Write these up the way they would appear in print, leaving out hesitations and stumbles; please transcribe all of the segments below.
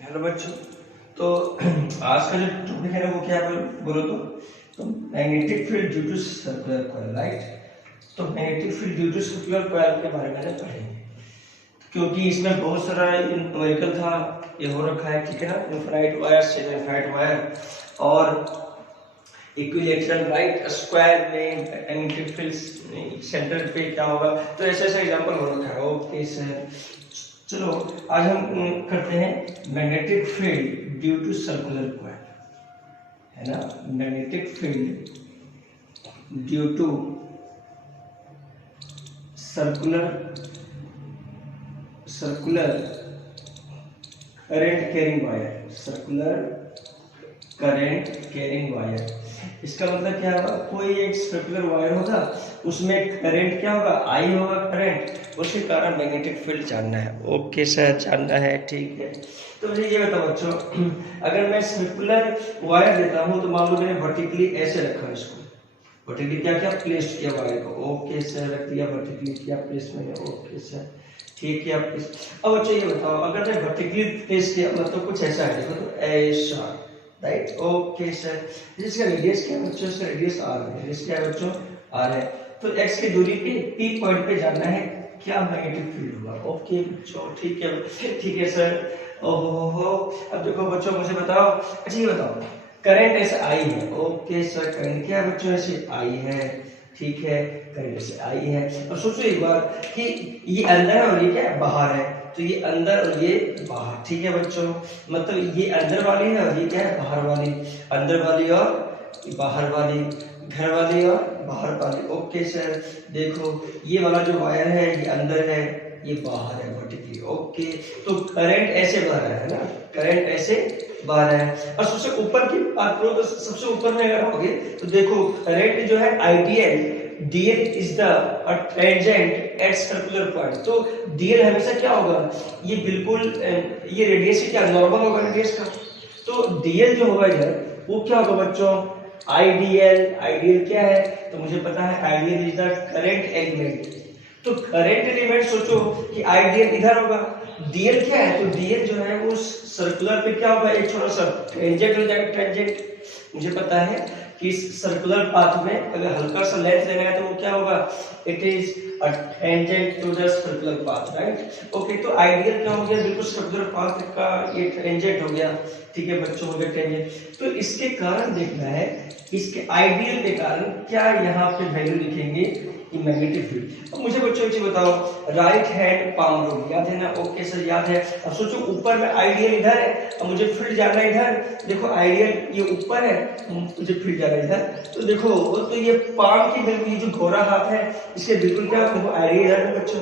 Hello बच्चों। तो आज का जो टॉपिक है ना वो क्या बोलो तो magnetic field due to circular coil, right. तो magnetic field due to circular coil के बारे में ना पढ़ेंगे, क्योंकि इसमें बहुत सारा न्यूमेरिकल था, ये हो रखा है, ठीक है ना। Infinite wire, semi infinite wire और इक्विलैटरल, राइट। स्क्वायर में मैग्नेटिक फील्ड सेंटर पे क्या होगा, तो ऐसे ऐसे एग्जांपल हो रखा है। ओके सर, चलो आज हम करते हैं magnetic field due to circular coil, है ना। Magnetic field due to circular current carrying wire, circular current carrying wire. इसका मतलब क्या होगा, कोई एक सर्कुलर वायर होगा, उसमें करंट क्या होगा, आई होगा करंट, उसके कारण मैग्नेटिक फील्ड जानना है। ओके सर, जानना है, ठीक है। तो मुझे ये बताओ बच्चों, अगर मैं सर्कुलर वायर देता हूं तो मान लो मैंने वर्टिकली ऐसे रखा इसको, वर्टिकली क्या क्या प्लेस किया वायर को। ओके सर, रख दिया वर्टिकली, किया प्लेस में। ओके सर, ठीक है। अब बच्चों ये बताओ, अगर मैं वर्टिकली प्लेस किया मतलब कुछ ऐसा है, देखो तो ऐसा, राइट। ओके सर, इसका रेडियस क्या है बच्चों, इसका रेडियस आर है। रेडियस क्या है बच्चों, आर है। तो एक्स की दूरी पे पी पॉइंट पे जाना है, क्या मैग्नेटिक फील्ड होगा। ओके बच्चों, ठीक है, ठीक है सर। ओहो, अब देखो बच्चों मुझे बताओ, अच्छा ये बताओ, करंट ऐसे आई है। ओके सर, करंट क्या है बच्चों, ऐसे आई है, ठीक है, करंट ऐसे आई है। अब सोचो एक बार कि ये अंदर है और ये क्या है, बाहर है। तो ये अंदर और ये बाहर, ठीक है बच्चों। मतलब ये अंदर वाली है और ये क्या है, बाहर वाली। अंदर वाली और बाहर वाली, घर वाली और बाहर वाली। ओके सर, देखो ये वाला जो वायर है ये अंदर है, ये बाहर है वर्टिकली। ओके, तो करंट ऐसे बह रहा है ना, करंट ऐसे बह रहा है। और सबसे ऊपर की बात करो तो सबसे ऊपर में अगर आओगे तो देखो करंट जो है ideal, dl is the tangent at circular point. तो dl हमेशा क्या होगा, ये बिल्कुल ये रेडियस क्या नॉर्मल होगा रेडियस का। तो dl जो होगा इधर वो क्या होगा बच्चों, आइडियल। आइडियल क्या है, तो मुझे पता है ideal is the current element. तो करंट एलिमेंट सोचो कि आइडियल इधर होगा, dl क्या है, तो dl जो है वो सर्कुलर पे क्या होगा, एक छोटा सा टेंजेंट हो जाएगा, टेंजेंट। मुझे पता है कि इस सर्कुलर पाथ में अगर हल्का सा लेंथ लेना है तो वो क्या होगा, it is a tangent to the circular path, right. Okay, तो आइडियल क्या हो गया, बिल्कुल सर्कुलर पाथ का ये टेंजेंट हो गया, ठीक है बच्चों, हो गया टेंजेंट। तो इसके कारण देखना है, इसके आइडियल के कारण क्या यहाँ पे वैल्यू लिखेंगे कि मैग्नेटिक फील्ड। अब मुझे बच्चों ये बताओ, राइट हैंड पाम रूल याद है ना। ओके सर, याद है। अब सोचो ऊपर में आइडियल इधर है, अब मुझे फील्ड जाना है इधर। देखो आइडियल ये ऊपर है, मुझे फील्ड जाना है इधर। तो देखो तो ये पाम की बिल्कुल, ये जो घोड़ा हाथ है इसके बिल्कुल क्या, देखो आइडियल इधर है बच्चों।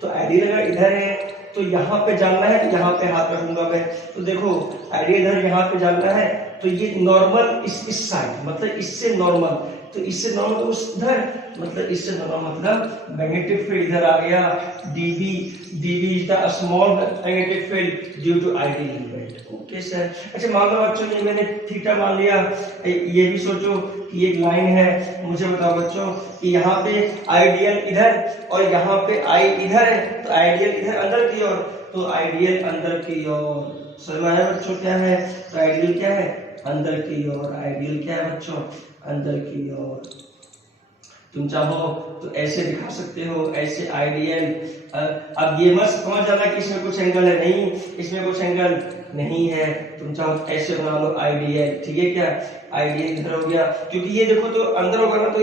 तो आइडियल अगर इधर है तो यहाँ पे जानना है, यहाँ पे हाथ रखूंगा मैं। तो देखो आइडियल इधर यहाँ पे जानना है, तो ये नॉर्मल इस साइड, मतलब इससे नॉर्मल, तो इससे नॉर्मल तो उधर, मतलब इससे नॉर्मल, मतलब मैग्नेटिक फील्ड इधर आ गया। dB is the small magnetic field due to I dl element. Okay sir, अच्छा मान लो बच्चों ये मैंने थीटा मान लिया, ये भी सोचो कि एक लाइन है। मुझे बताओ बच्चों कि यहाँ पे आइडियल इधर और यहाँ पे आई इधर है, तो आइडियल इधर अंदर की ओर, तो आइडियल अंदर की ओर। समझ में आया बच्चों क्या है, तो आइडियल क्या है, अंदर की ओर। आइडियल क्या है बच्चों, अंदर की ओर। तुम चाहो तो ऐसे दिखा सकते हो, ऐसे आइडियल। अब ये मत समझ जाना कि इसमें कुछ एंगल है, नहीं, इसमें कुछ एंगल नहीं है। तुम चाहो तो ऐसे बना लो आइडियल, ठीक है क्या, आइडियल इधर हो गया, क्योंकि ये देखो तो अंदर होगा ना, तो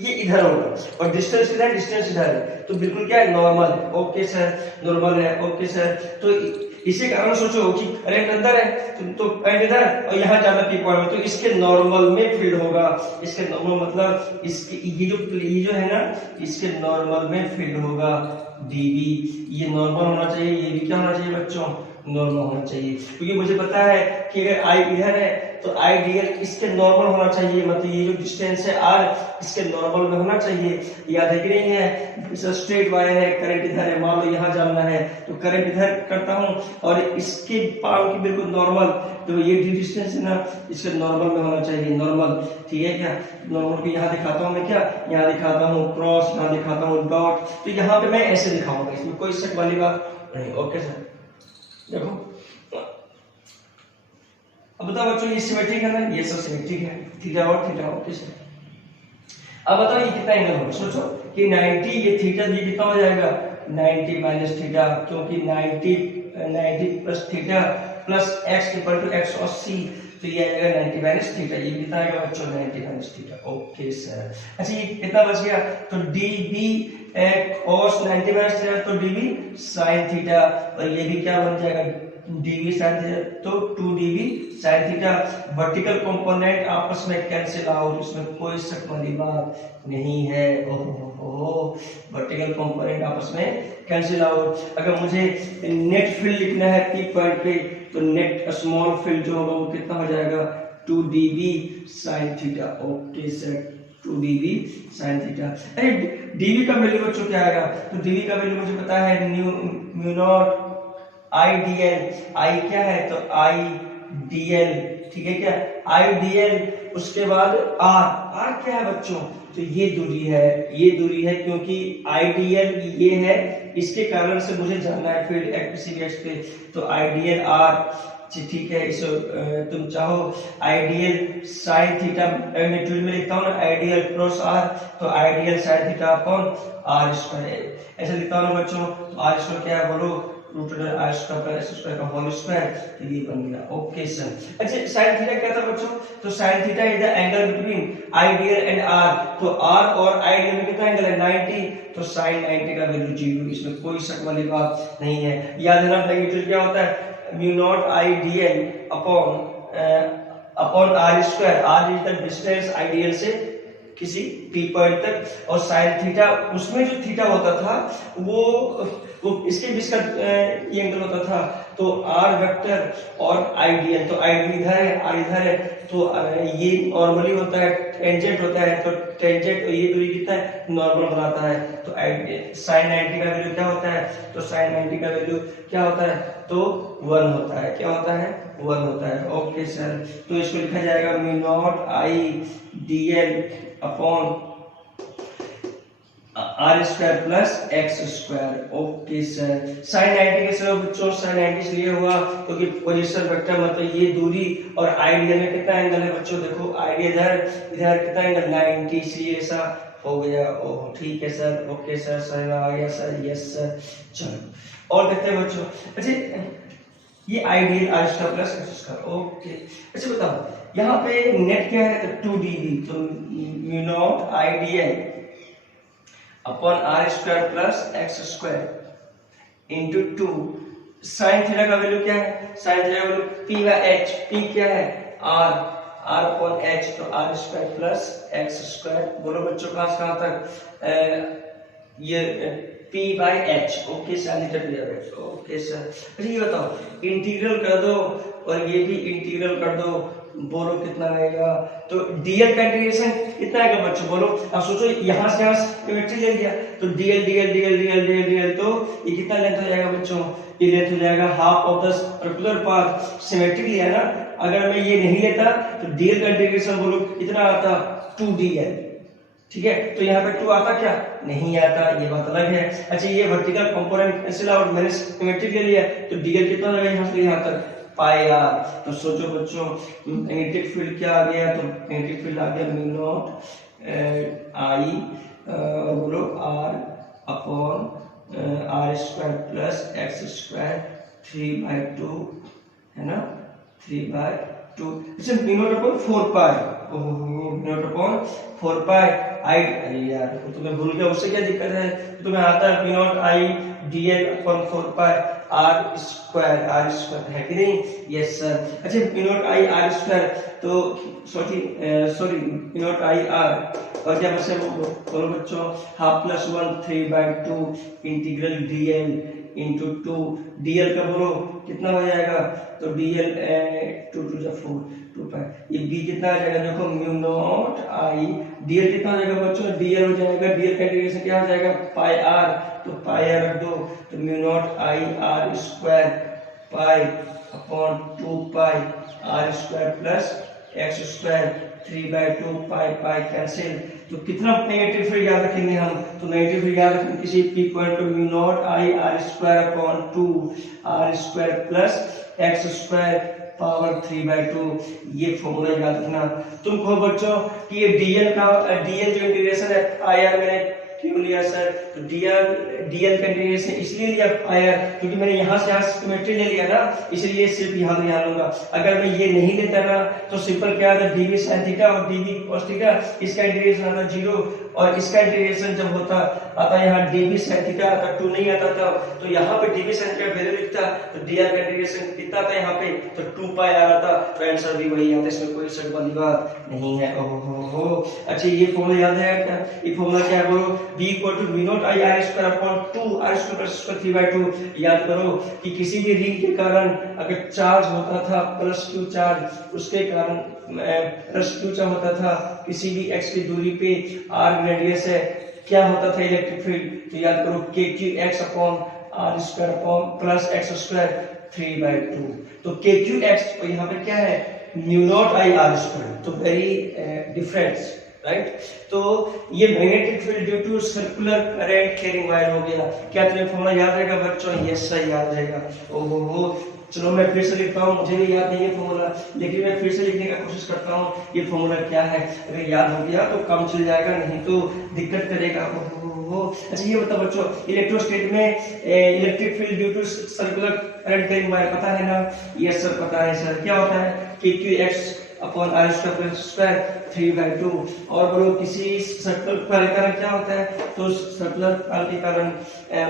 ये इधर होगा और डिस्टेंस इधर, डिस्टेंस इधर है, तो बिल्कुल क्या है, नॉर्मल है। ओके सर, नॉर्मल है। ओके सर, तो इसी कारण सोचो कि करंट अंदर है तो करंट इधर और यहाँ जाना पी पॉइंट में, तो इसके नॉर्मल में फील्ड होगा। इसके नॉर्मल मतलब इसके ये जो है ना, इसके नॉर्मल में फील्ड होगा dB। ये नॉर्मल होना चाहिए, ये भी क्या होना चाहिए बच्चों, नॉर्मल होना चाहिए। क्योंकि मुझे पता है कि अगर I इधर है तो आइडियल इसके नॉर्मल होना चाहिए, मतलब ये जो डिस्टेंस है r इसके नॉर्मल में होना चाहिए। याद है कि नहीं है, स्ट्रेट वायर है, करंट इधर है, मान लो यहाँ जानना है तो करंट इधर करता हूँ और इसके पाम की बिल्कुल नॉर्मल, तो ये डिस्टेंस है ना, इसके नॉर्मल में होना चाहिए, नॉर्मल, ठीक है क्या। नॉर्मल को यहाँ दिखाता हूँ मैं, क्या यहाँ दिखाता हूँ क्रॉस, यहाँ दिखाता हूँ डॉट, तो यहाँ पे मैं ऐसे दिखाऊंगा, इसमें कोई शक वाली बात नहीं। ओके सर, देखो अब बताओ बच्चों, ये सिमेट्रिक है ना, ये सब सिमेट्रिक है, थीटा और किस। अब बताओ ये कितना एंगल होगा, सोचो कि 90 ये थीटा, ये कितना हो जाएगा 90 माइनस थीटा, क्योंकि 90 plus theta plus x equal to 180, तो ये आएगा 90 माइनस थीटा, ये कितना आएगा बच्चों 90 माइनस थीटा। ओके सर, अच्छा ये कितना बच गया, तो dv cos 90 माइनस थीटा, तो dv sin थीटा, और ये भी क्या बन जाएगा dv sin थीटा, तो 2dv sin theta. Vertical component आपस में कैंसिल आउट, इसमें कोई शक वाली बात नहीं है। ओहो, वर्टिकल कंपोनेंट आपस में कैंसिल आउट। अगर मुझे नेट फील्ड लिखना है पी पॉइंट पे, तो नेट स्मॉल फील्ड जो होगा वो कितना हो जाएगा 2dv sin theta. Okay sir, 2dv sin theta. अरे dv का वैल्यू बच्चों क्या आएगा, तो dv का वैल्यू मुझे पता है म्यू नॉट आई dl, आई क्या है तो आई dl, ठीक है क्या, आई dl, उसके बाद r क्या है बच्चों, तो ये दूरी है, क्योंकि आई dl ये है, इसके कारण से मुझे जानना है फील्ड किसी एक्स पे, तो आई dl r, ठीक है। इस तुम चाहो आइडियल साइन थीटा मैग्नीट्यूड में लिखता हूँ ना, आइडियल क्रॉस r, तो ideal sine theta upon r square, ऐसा लिखता हूँ ना बच्चों। r स्क्वायर क्या है बोलो, root under r square plus s square का होल स्क्वायर, तो ये बन गया। ओके सर, अच्छा साइन थीटा क्या था बच्चों, तो sine theta is the angle between I dl and r, तो r और आइडियल में कितना एंगल है 90, तो साइन 90 का वैल्यू 0, इसमें कोई शक वाली बात नहीं है। याद रखना मैग्नीट्यूड क्या होता है, mu naught I dl upon r square, r is the distance ideal से किसी p पॉइंट तक, और sin थीटा उसमें जो थीटा होता था वो इसके बीच का ये एंगल होता था, तो r वेक्टर और आइडियल, तो आइडियल इधर है r इधर है, तो ये नॉर्मली होता है, टेंजेंट होता है, तो टेंजेंट ये दूरी कितना है नॉर्मल बनाता है, तो sin 90 का वैल्यू क्या होता है, तो sin 90 का वैल्यू क्या होता है, तो 1 होता है, क्या होता है 1 होता है। ओके सर, तो इसको लिखा जाएगा म्यू नॉट आई dl upon r square plus x square. Okay sir, sin 90 के समय बच्चों sin 90 इसलिए हुआ क्योंकि पोजीशन वेक्टर मतलब ये दूरी, और आइडियल में कितना एंगल है बच्चों, देखो आइडियल इधर कितना एंगल 90, इसलिए ऐसा हो गया। ओह ठीक है सर, ओके सर, समझ में आ गया सर, यस सर। चलो और देखते हैं बच्चों, अच्छा ये ideal r square plus x square. Okay, अच्छा बताओ यहाँ पे नेट क्या है, तो 2dv, तो mu naught I dl upon r square plus x square into 2 sin theta का वैल्यू क्या है, sin थीटा का value p by h, p क्या है r अपॉन h, तो r square plus x square. बोलो बच्चों क्लास कहां तक, ये p by h। Okay sin theta clear है। ओके सर, अच्छा ये बताओ इंटीग्रल कर दो और ये भी इंटीग्रल कर दो, बोलो कितना आएगा, तो dl का इंटीग्रेशन कितना आएगा बच्चों बोलो। अब सोचो यहाँ से सिमेट्री ले लिया, तो dl, तो ये कितना लेंथ हो जाएगा बच्चों, ये लेंथ हो जाएगा half of the circular path. Symmetry लिया ना, अगर मैं ये नहीं लेता तो dl का इंटीग्रेशन बोलो कितना आता 2dl, ठीक है, तो यहाँ पे 2 आता क्या, नहीं आता, ये बात अलग है। अच्छा ये वर्टिकल कंपोनेंट कैंसिल आउट, मैंने सिमेट्री ले लिया, तो dl कितना लगेगा यहाँ से यहाँ तक पाई r। तो सोचो बच्चों मैग्नेटिक फील्ड क्या आ गया, तो मैग्नेटिक फील्ड आ गया म्यू नॉट आई बोलो r upon r square plus x square 3/2 है ना, 3/2, इसे म्यू नॉट अपॉन 4 पाई, म्यू नॉट अपॉन 4 पाई आई, अरे यार तुम्हें भूल गया, उससे क्या दिक्कत है, तुम्हें आता है म्यू नॉट आई dl अपॉन 4 पाई r स्क्वायर है कि नहीं, यस सर। अच्छा म्यू नॉट आई r स्क्वायर, तो सॉरी म्यू नॉट आई r, और क्या बचे बोलो बच्चों, half plus 1 3/2 integral dl into 2, dl का बोलो कितना हो जाएगा, तो dl 2 to the 4 2 पाई, ये b कितना आ जाएगा, देखो म्यू नॉट आई dl कितना हो जाएगा बच्चों, dl हो जाएगा, dl का इंटीग्रेशन क्या हो जाएगा पाई r, तो पाई r रख दो, तो म्यू नॉट आई r स्क्वायर पाई अपॉन 2 पाई r square plus x square 3/2 पाई पाई कैंसिल। तो कितना नेगेटिव फील्ड याद रखेंगे हम, तो नेगेटिव फील्ड याद रखेंगे किसी पी पॉइंट पे mu naught I R square upon 2 R square plus x square power 3/2। ये फॉर्मूला याद रखना। तुम कहो बच्चों कि ये डीएल जो इंटीग्रेशन है आईआर मैंने क्यों लिया सर, तो डीएल का इंटीग्रेशन इसलिए लिया आईआर क्योंकि मैंने यहाँ से सिमेट्री ले लिया ना, इसलिए सिर्फ यहाँ ध्यान लूंगा। अगर मैं ये नहीं लेता ना तो सिंपल क्या आता, डीवी साइन थीटा और डीवी कॉस थीटा, इसका इंटीग्रेशन आता 0 और इसका इंटीग्रेशन जब होता आता यहाँ डीवी साइन थीटा आता 2 नहीं आता था, तो यहाँ पे डीवी साइन थीटा वैल्यू लिखता तो डीआर का इंटीग्रेशन कितना था यहाँ पे, तो 2 पाई आ रहा था, तो आंसर भी वही आता, इसमें कोई शक वाली बात नहीं है। ओहो अच्छा ये फॉर्मूला याद है क्या, ये फॉर्मूला क्या है बोलो, b equal to mu naught I R square upon 2 R square plus square 3/2। याद करो कि किसी भी रिंग के कारण अगर चार्ज होता था प्लस क्यू चार्ज, उसके कारण प्लस क्यू चार्ज होता था किसी भी x की दूरी पे r रेडियस है, क्या होता था इलेक्ट्रिक फील्ड, तो याद करो k q x upon r square upon plus x square 3/2। तो k q x तो यहाँ पे क्या है mu naught I R square, तो वेरी डिफरेंस राइट। तो ये magnetic field due to circular current carrying wire हो गया। क्या तुम्हें फॉर्मूला याद रहेगा बच्चों, यस सर याद रहेगा। ओहो चलो मैं फिर से लिखता हूँ, मुझे भी याद नहीं है फॉर्मूला, लेकिन मैं फिर से लिखने का कोशिश करता हूँ ये फॉर्मूला क्या है। अगर याद हो गया तो काम चल जाएगा, नहीं तो दिक्कत करेगा। अच्छा ये बताओ बच्चों, इलेक्ट्रोस्टेट में electric field due to circular current carrying wire पता है ना, यस सर पता है सर। क्या होता है k q x upon R square plus square 3/2। और बोलो किसी सर्कुलर कॉइल का क्या होता है, तो सर्कुलर कॉइल के कारण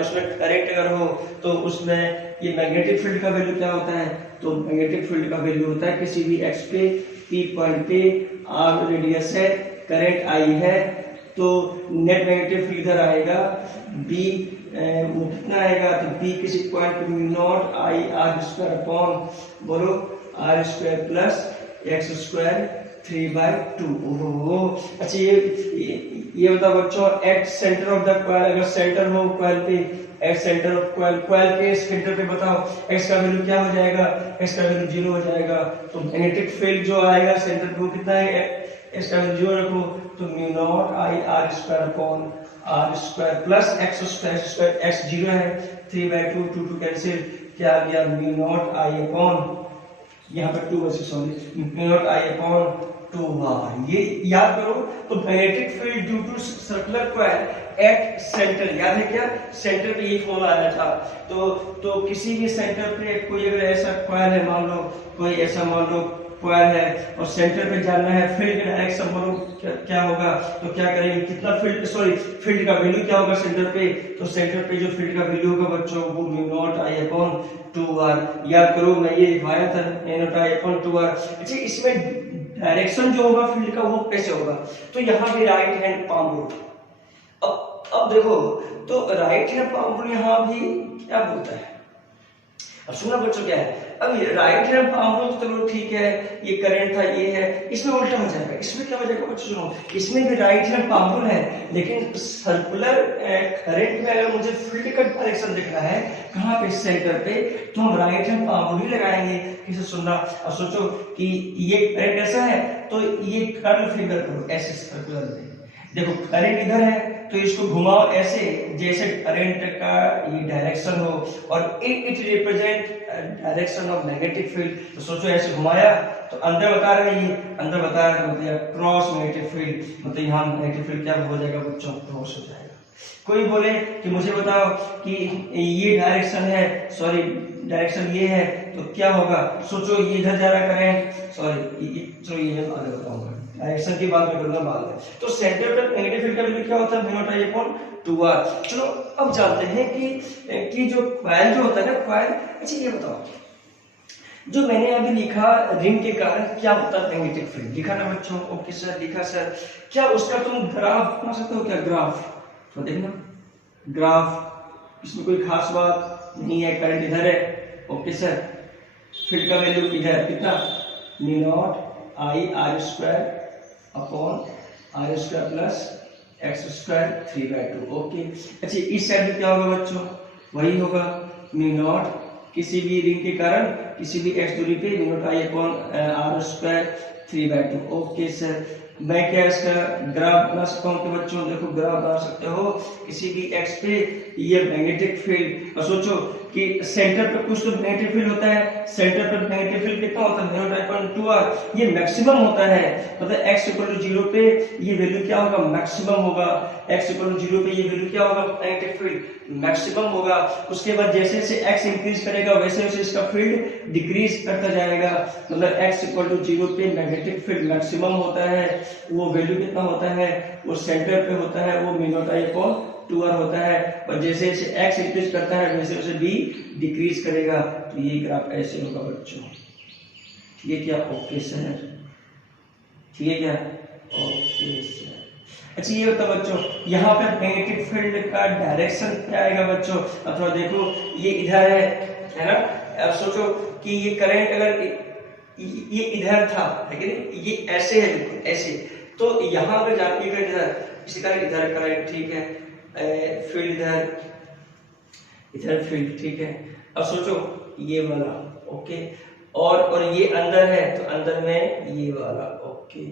उसमें करंट अगर हो तो उसमें ये मैग्नेटिक फील्ड का वैल्यू क्या होता है, तो मैग्नेटिक फील्ड का वैल्यू होता है किसी भी x पे p पॉइंट पे r रेडियस है, करंट I है, तो नेट मैग्नेटिक फील्ड इधर आएगा b कितना आएगा, तो b किसी पॉइंट पे mu naught I R square upon बोलो R square plus x square 3/2। ओहो अच्छा ये बताओ बच्चों, at centre of the coil, अगर सेंटर हो कॉइल पे, at centre of coil, coil के सेंटर पे बताओ एक्स का वैल्यू क्या हो जाएगा, एक्स का वैल्यू 0 हो जाएगा। तो मैग्नेटिक फील्ड जो आएगा सेंटर पे वो कितना है, एक्स का वैल्यू 0 रखो, तो mu naught I R square upon R square plus x square, x 0 है, 3/2 2 कैंसिल, क्या आ गया म्यू नॉट आई अपॉन यहाँ पर 2 sorry mu naught I upon 2r। ये याद करो, तो magnetic field due to circular coil at centre, याद है क्या, सेंटर पे ये फॉर्मूला आया था। तो किसी भी सेंटर पे कोई अगर ऐसा कॉइल है, मान लो कोई ऐसा मान लो कॉइल है और सेंटर पे जाना है फील्ड का डायरेक्शन, बोलो क्या होगा, तो क्या करेंगे, कितना फील्ड सॉरी फील्ड का वैल्यू क्या होगा सेंटर पे, तो सेंटर पे जो फील्ड का वैल्यू होगा बच्चों वो mu naught I upon 2r। याद करो मैं ये लिखवाया था mu naught I upon 2r। अच्छा इसमें डायरेक्शन जो होगा फील्ड का वो कैसे होगा, तो यहाँ पे राइट हैंड पाम रूल। अब देखो तो राइट हैंड पाम रूल यहाँ भी क्या बोलता है, अब सुना बच्चों क्या है, अब ये राइट हैंड पाम रूल चलो ठीक है, ये करंट था ये है, इसमें उल्टा हो जाएगा, इसमें क्या हो जाएगा बच्चों सुनो, इसमें भी राइट हैंड पाम रूल है, लेकिन सर्कुलर करंट में अगर मुझे फील्ड का डायरेक्शन देखना है कहाँ पे, सेंटर पे, तो हम राइट हैंड पाम रूल ही लगाएंगे। किसे सुनना, अब सोचो कि ये करंट ऐसा है तो ये कर्व फिगर करो ऐसे सर्कुलर में, देखो करंट इधर है तो इसको घुमाओ ऐसे जैसे करंट का ये डायरेक्शन हो, और it represent direction of magnetic field. तो सोचो ऐसे घुमाया तो अंदर बता रहा है, ये अंदर बता रहा है मतलब क्रॉस मैग्नेटिक फील्ड, मतलब यहाँ मैग्नेटिक फील्ड क्या हो जाएगा बच्चों, क्रॉस हो जाएगा। कोई बोले कि मुझे बताओ कि ये डायरेक्शन है, सॉरी डायरेक्शन ये है, तो क्या होगा, सोचो ये इधर जा रहा करंट, सॉरी चलो ये मैं बाद में बताऊंगा, डायरेक्शन की बात करूंगा बाद में। तो सेंटर पे नेगेटिव फील्ड का वैल्यू क्या होता है, mu naught I upon 2r। चलो अब जानते हैं कि जो कॉइल जो होता है ना कॉइल, अच्छा ये बताओ जो मैंने अभी लिखा रिंग के कारण क्या होता है मैग्नेटिक फील्ड, लिखा ना बच्चों, ओके सर लिखा सर, क्या उसका तुम ग्राफ बना सकते हो क्या, ग्राफ, तो देखना ग्राफ, इसमें कोई खास बात नहीं है, करंट इधर है, ओके सर, फील्ड का वैल्यू इधर कितना mu naught I R square upon R square plus x square 3/2, okay. अच्छा इस साइड में क्या होगा बच्चों, वही होगा म्यू नॉट किसी भी रिंग के कारण किसी भी x दूरी पे mu naught I upon r square 3/2। Okay sir, मैं क्या इसका ग्राफ बना सकता हूँ कि बच्चों देखो ग्राफ बना सकते हो किसी भी x पे ये मैग्नेटिक फील्ड। और सोचो कि सेंटर पे कुछ तो मैग्नेटिक फील्ड होता है, सेंटर पर मैग्नेटिक फील्ड कितना होता है, म्यू नॉट अपॉन 2r, ये मैक्सिमम होता है। मतलब x इक्वल टू 0 पे ये वैल्यू क्या होगा, मैक्सिमम होगा। x इक्वल टू 0 पे ये वैल्यू क्या होगा, मैग्नेटिक फील्ड मैक्सिमम होगा। उसके बाद जैसे जैसे x इंक्रीज करेगा वैसे वैसे इसका फील्ड डिक्रीज करता जाएगा। मतलब x इक्वल टू 0 पे मैग्नेटिक फील्ड मैक्सिमम होता है, वो वैल्यू कितना होता है, वो सेंटर पे होता है, वो mu naught I upon 2r होता है। और जैसे जैसे x इंक्रीज करता है वैसे वैसे b डिक्रीज करेगा। तो ये ग्राफ ऐसे होगा बच्चों, ठीक है क्या? ओके सर, ठीक है क्या? Okay sir. अच्छा ये होता बच्चों, यहाँ पे मैग्नेटिक फील्ड का डायरेक्शन क्या आएगा बच्चों? अब थोड़ा देखो, ये इधर है ना। अब सोचो कि ये करंट अगर ये इधर था, है कि नहीं, ये ऐसे है बिल्कुल ऐसे, तो यहाँ पे जाके इधर, इसी कारण इधर करंट, ठीक है, फील्ड इधर फील्ड, ठीक है। अब सोचो ये वाला, ओके, और ये अंदर है तो अंदर में ये वाला, ओके,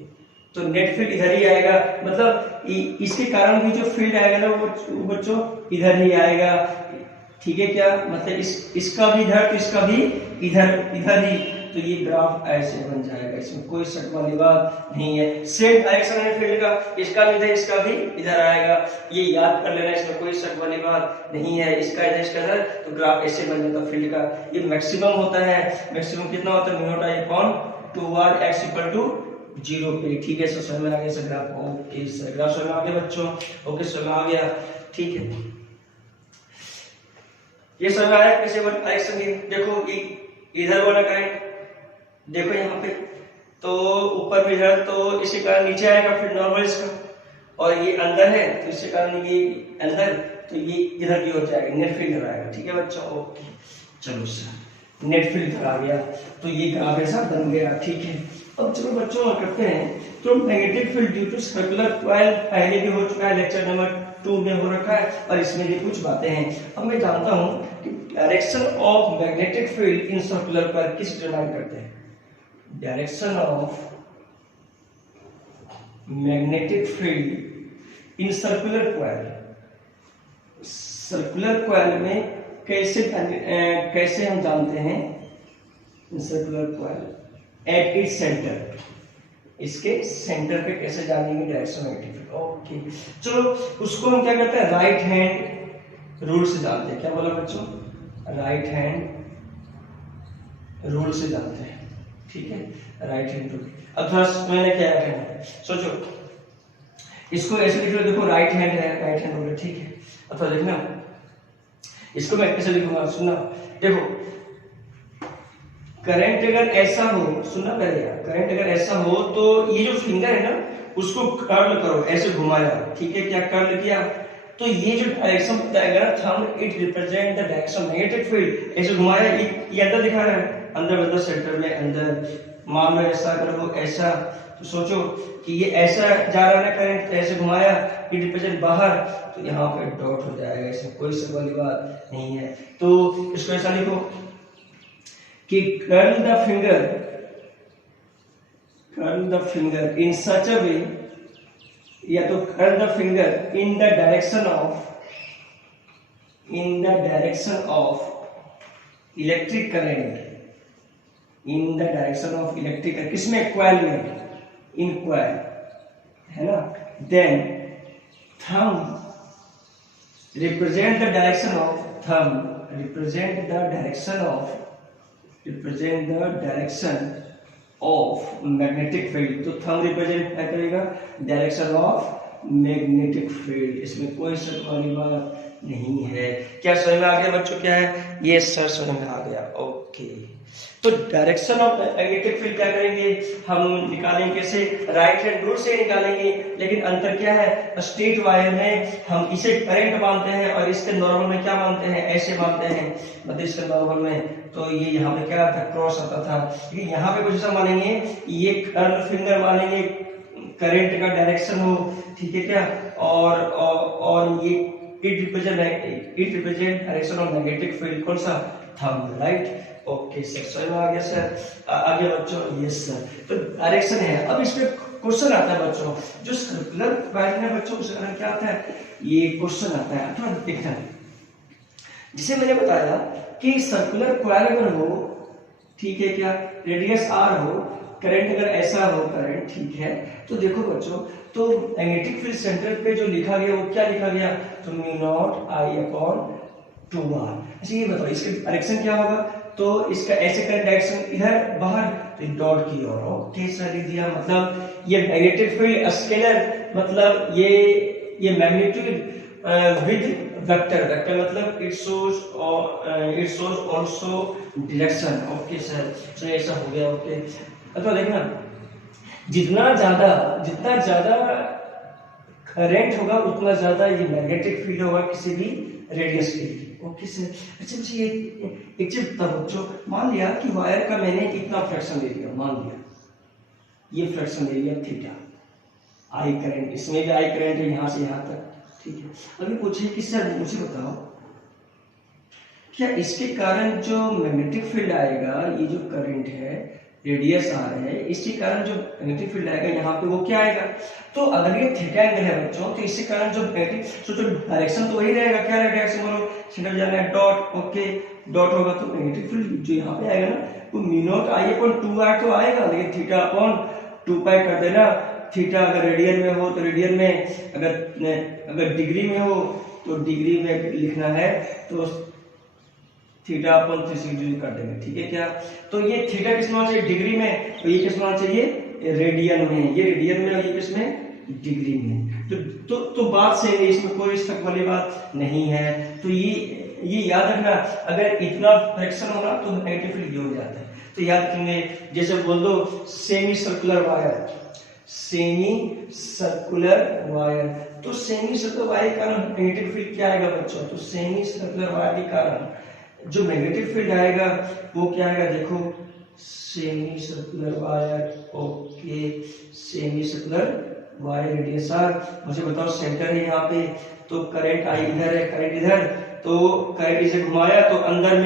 तो नेट फील्ड इधर ही आएगा। मतलब इसके कारण भी जो फील्ड आएगा ना वो बच्चों इधर ही आएगा, ठीक है क्या? मतलब इसका भी इधर तो इसका भी इधर ही। तो ये ग्राफ ऐसे बन जाएगा, इसमें कोई शक वाली बात नहीं है। सेम डायरेक्शन है फील्ड का, इसका भी इधर इसका भी इधर आएगा, ये याद कर लेना, इसमें कोई शक वाली बात नहीं है। इसका इधर इसका इधर, तो ग्राफ ऐसे बन जाता है फील्ड का। ये मैक्सिमम होता है, मैक्सिमम कितना होता है, mu naught I upon 2r x equal to 0 पे, ठीक है। समझ में आ गया sir graph? Okay sir, graph समझ में आ गया बच्चों? ओके समझ में आ गया, ठीक है। ये समझ में आया कैसे डायरेक्शन की? देखो ये इधर वाला करंट देखो यहाँ पे, तो ऊपर में इधर, तो इसी कारण नीचे आएगा फिर नॉर्मल इसका, और ये अंदर है तो इसी कारण ये अंदर, तो ये इधर की हो जाएगा, नेट फील्ड इधर आएगा, ठीक है बच्चों? ओके चलो सर, नेट फील्ड इधर आ गया, तो ये ग्राफ ऐसा बन गया, ठीक है। अब चलो बच्चों करते हैं, तो magnetic field due to circular coil पहले भी हो चुका है, लेक्चर नंबर 2 में हो रखा है, और इसमें भी कुछ बातें हैं। अब मैं जानता हूँ कि direction of magnetic field in circular coil किस डिटरमाइन करते हैं? Direction of magnetic field in circular coil, circular coil में कैसे हम जानते हैं? In circular coil at its centre, इसके सेंटर पे कैसे जानेंगे डायरेक्शन मैग्नेटिक फील्ड? ओके चलो, उसको हम क्या करते हैं, राइट हैंड रूल से जानते हैं। क्या बोला बच्चों? राइट हैंड रूल से जानते हैं, ठीक है, राइट हैंड रूल। अब थोड़ा मैंने क्या है, सोचो इसको ऐसे लिख लो, देखो राइट हैंड है, राइट हैंड रूल है, ठीक है। अब थोड़ा देखना, इसको मैं कैसे लिखूंगा, सुनना, देखो करंट अगर ऐसा हो, सुनना पहले यार, करंट अगर ऐसा हो तो ये जो फिंगर है ना उसको कर्ल करो, ऐसे घुमाया, ठीक है क्या? कर्ल किया तो ये जो डायरेक्शन बताएगा ना thumb, it represent the direction magnetic field. ऐसे घुमाया, ये अंदर दिखा रहा है, अंदर सेंटर में अंदर, मान लो ऐसा करो ऐसा, तो सोचो कि ये ऐसा जा रहा है करंट, तो ऐसे घुमाया, इट रिप्रेजेंट बाहर, तो यहाँ पे डॉट हो जाएगा, इसमें कोई शक वाली बात नहीं है। तो इसको ऐसा लिखो कि curl the finger in such a way, या तो curl the finger in the direction of electric current, in the direction of electric current, किसमें? कॉइल में, इन कॉइल, है ना। Then thumb represent the direction of magnetic field. तो thumb represent क्या करेगा? Direction of magnetic field, इसमें कोई शक वाली बात नहीं है। क्या समझ में आ गया बच्चों? क्या है ये सर, समझ में आ गया? ओके, तो डायरेक्शन ऑफ मैग्नेटिक फील्ड क्या करेंगे हम, निकालेंगे कैसे? राइट हैंड रूल से निकालेंगे, लेकिन अंतर क्या है? स्ट्रेट वायर में हम इसे करंट मानते हैं और इसके नॉर्मल में क्या मानते हैं? ऐसे मानते हैं, मतलब इसके नॉर्मल में तो ये यहाँ पे क्या था? क्रॉस आता था। लेकिन यहाँ पे कुछ ऐसा मानेंगे, ये कर्ल फिंगर मानेंगे, करंट का डायरेक्शन हो, ठीक है क्या? और ये it represent direction of magnetic field, कौन सा? Thumb, right. ओके सर, समझ में आ गया सर। आगे बच्चों, यस सर। तो डायरेक्शन है। अब इस पे क्वेश्चन आता है बच्चों, जो सर्कुलर वायर है बच्चों, उसके कारण क्या आता है, ये क्वेश्चन आता है। अथवा देखना, जिसे मैंने बताया कि सर्कुलर कॉइल अगर हो, ठीक है क्या, रेडियस आर हो, करंट अगर ऐसा हो करंट, ठीक है, तो देखो बच्चों, तो मैग्नेटिक फील्ड सेंटर पे जो लिखा गया वो क्या लिखा गया, तो mu naught I upon 2r। अच्छा ये बताओ इसका डायरेक्शन क्या होगा, तो इसका ऐसे करंट डायरेक्शन इधर बाहर, तो डॉट की ओर। ओके सर, लिख दिया। मतलब ये मैग्नेटिक फील्ड स्केलर, मतलब ये मैग्नीट्यूड विद वेक्टर, वेक्टर मतलब it shows also direction. Okay sir, तो ऐसा हो गया। ओके, अथवा देखना, जितना ज्यादा करंट होगा उतना ज्यादा ये मैग्नेटिक फील्ड होगा किसी भी रेडियस के लिए। Okay sir. अच्छा मुझे ये एक चीज बताओ बच्चों, मान लिया कि वायर का मैंने इतना फ्रैक्शन ले लिया, मान लिया ये फ्रैक्शन ले लिया थीटा, आई करंट, इसमें भी आई करंट है यहाँ से यहाँ तक, ठीक है। अभी पूछे कि सर मुझे बताओ, क्या इसके कारण जो मैग्नेटिक फील्ड आएगा, ये जो करंट है, रेडियस आ रहा है, इसके कारण जो मैग्नेटिक फील्ड आएगा यहाँ पे, वो क्या आएगा, तो अगर ये थीटा एंगल है बच्चों, तो इसके कारण जो मैग्नेटिक, तो डायरेक्शन तो वही रहेगा, क्या रहेगा डायरेक्शन, बोलो सेंटर जाना है डॉट। ओके, डॉट होगा तो मैग्नेटिक फील्ड जो यहाँ पे आएगा ना, वो mu naught I upon 2r तो आएगा, लेकिन थीटा अपॉन 2 पाई कर देना। थीटा अगर रेडियन में हो तो रेडियन में, अगर डिग्री में हो तो डिग्री में लिखना है, तो थीटा अपन 360 डिग्री कर देंगे, ठीक है क्या। तो ये थीटा किस में होना चाहिए, डिग्री में, तो ये किस में होना चाहिए, रेडियन में, ये रेडियन में और ये किस में, डिग्री में। तो बात सही है, इसमें कोई शक वाली बात नहीं है। तो ये याद रखना, अगर इतना फ्रैक्शन होगा तो नेगेटिव फील्ड हो जाता है, तो याद रखेंगे। जैसे बोल दो semi circular wire, semi circular wire, तो सेमी सर्कुलर वायर के कारण नेगेटिव फील्ड क्या आएगा बच्चों, तो सेमी सर्कुलर वायर के कारण जो मैग्नेटिक फील्ड आएगा वो क्या आएगा, देखो semi circular wire. Okay, semi circular wire radius R, मुझे बताओ सेंटर है यहाँ पे, तो करंट आई इधर है, करंट इधर, तो करंट इसे घुमाया तो अंदर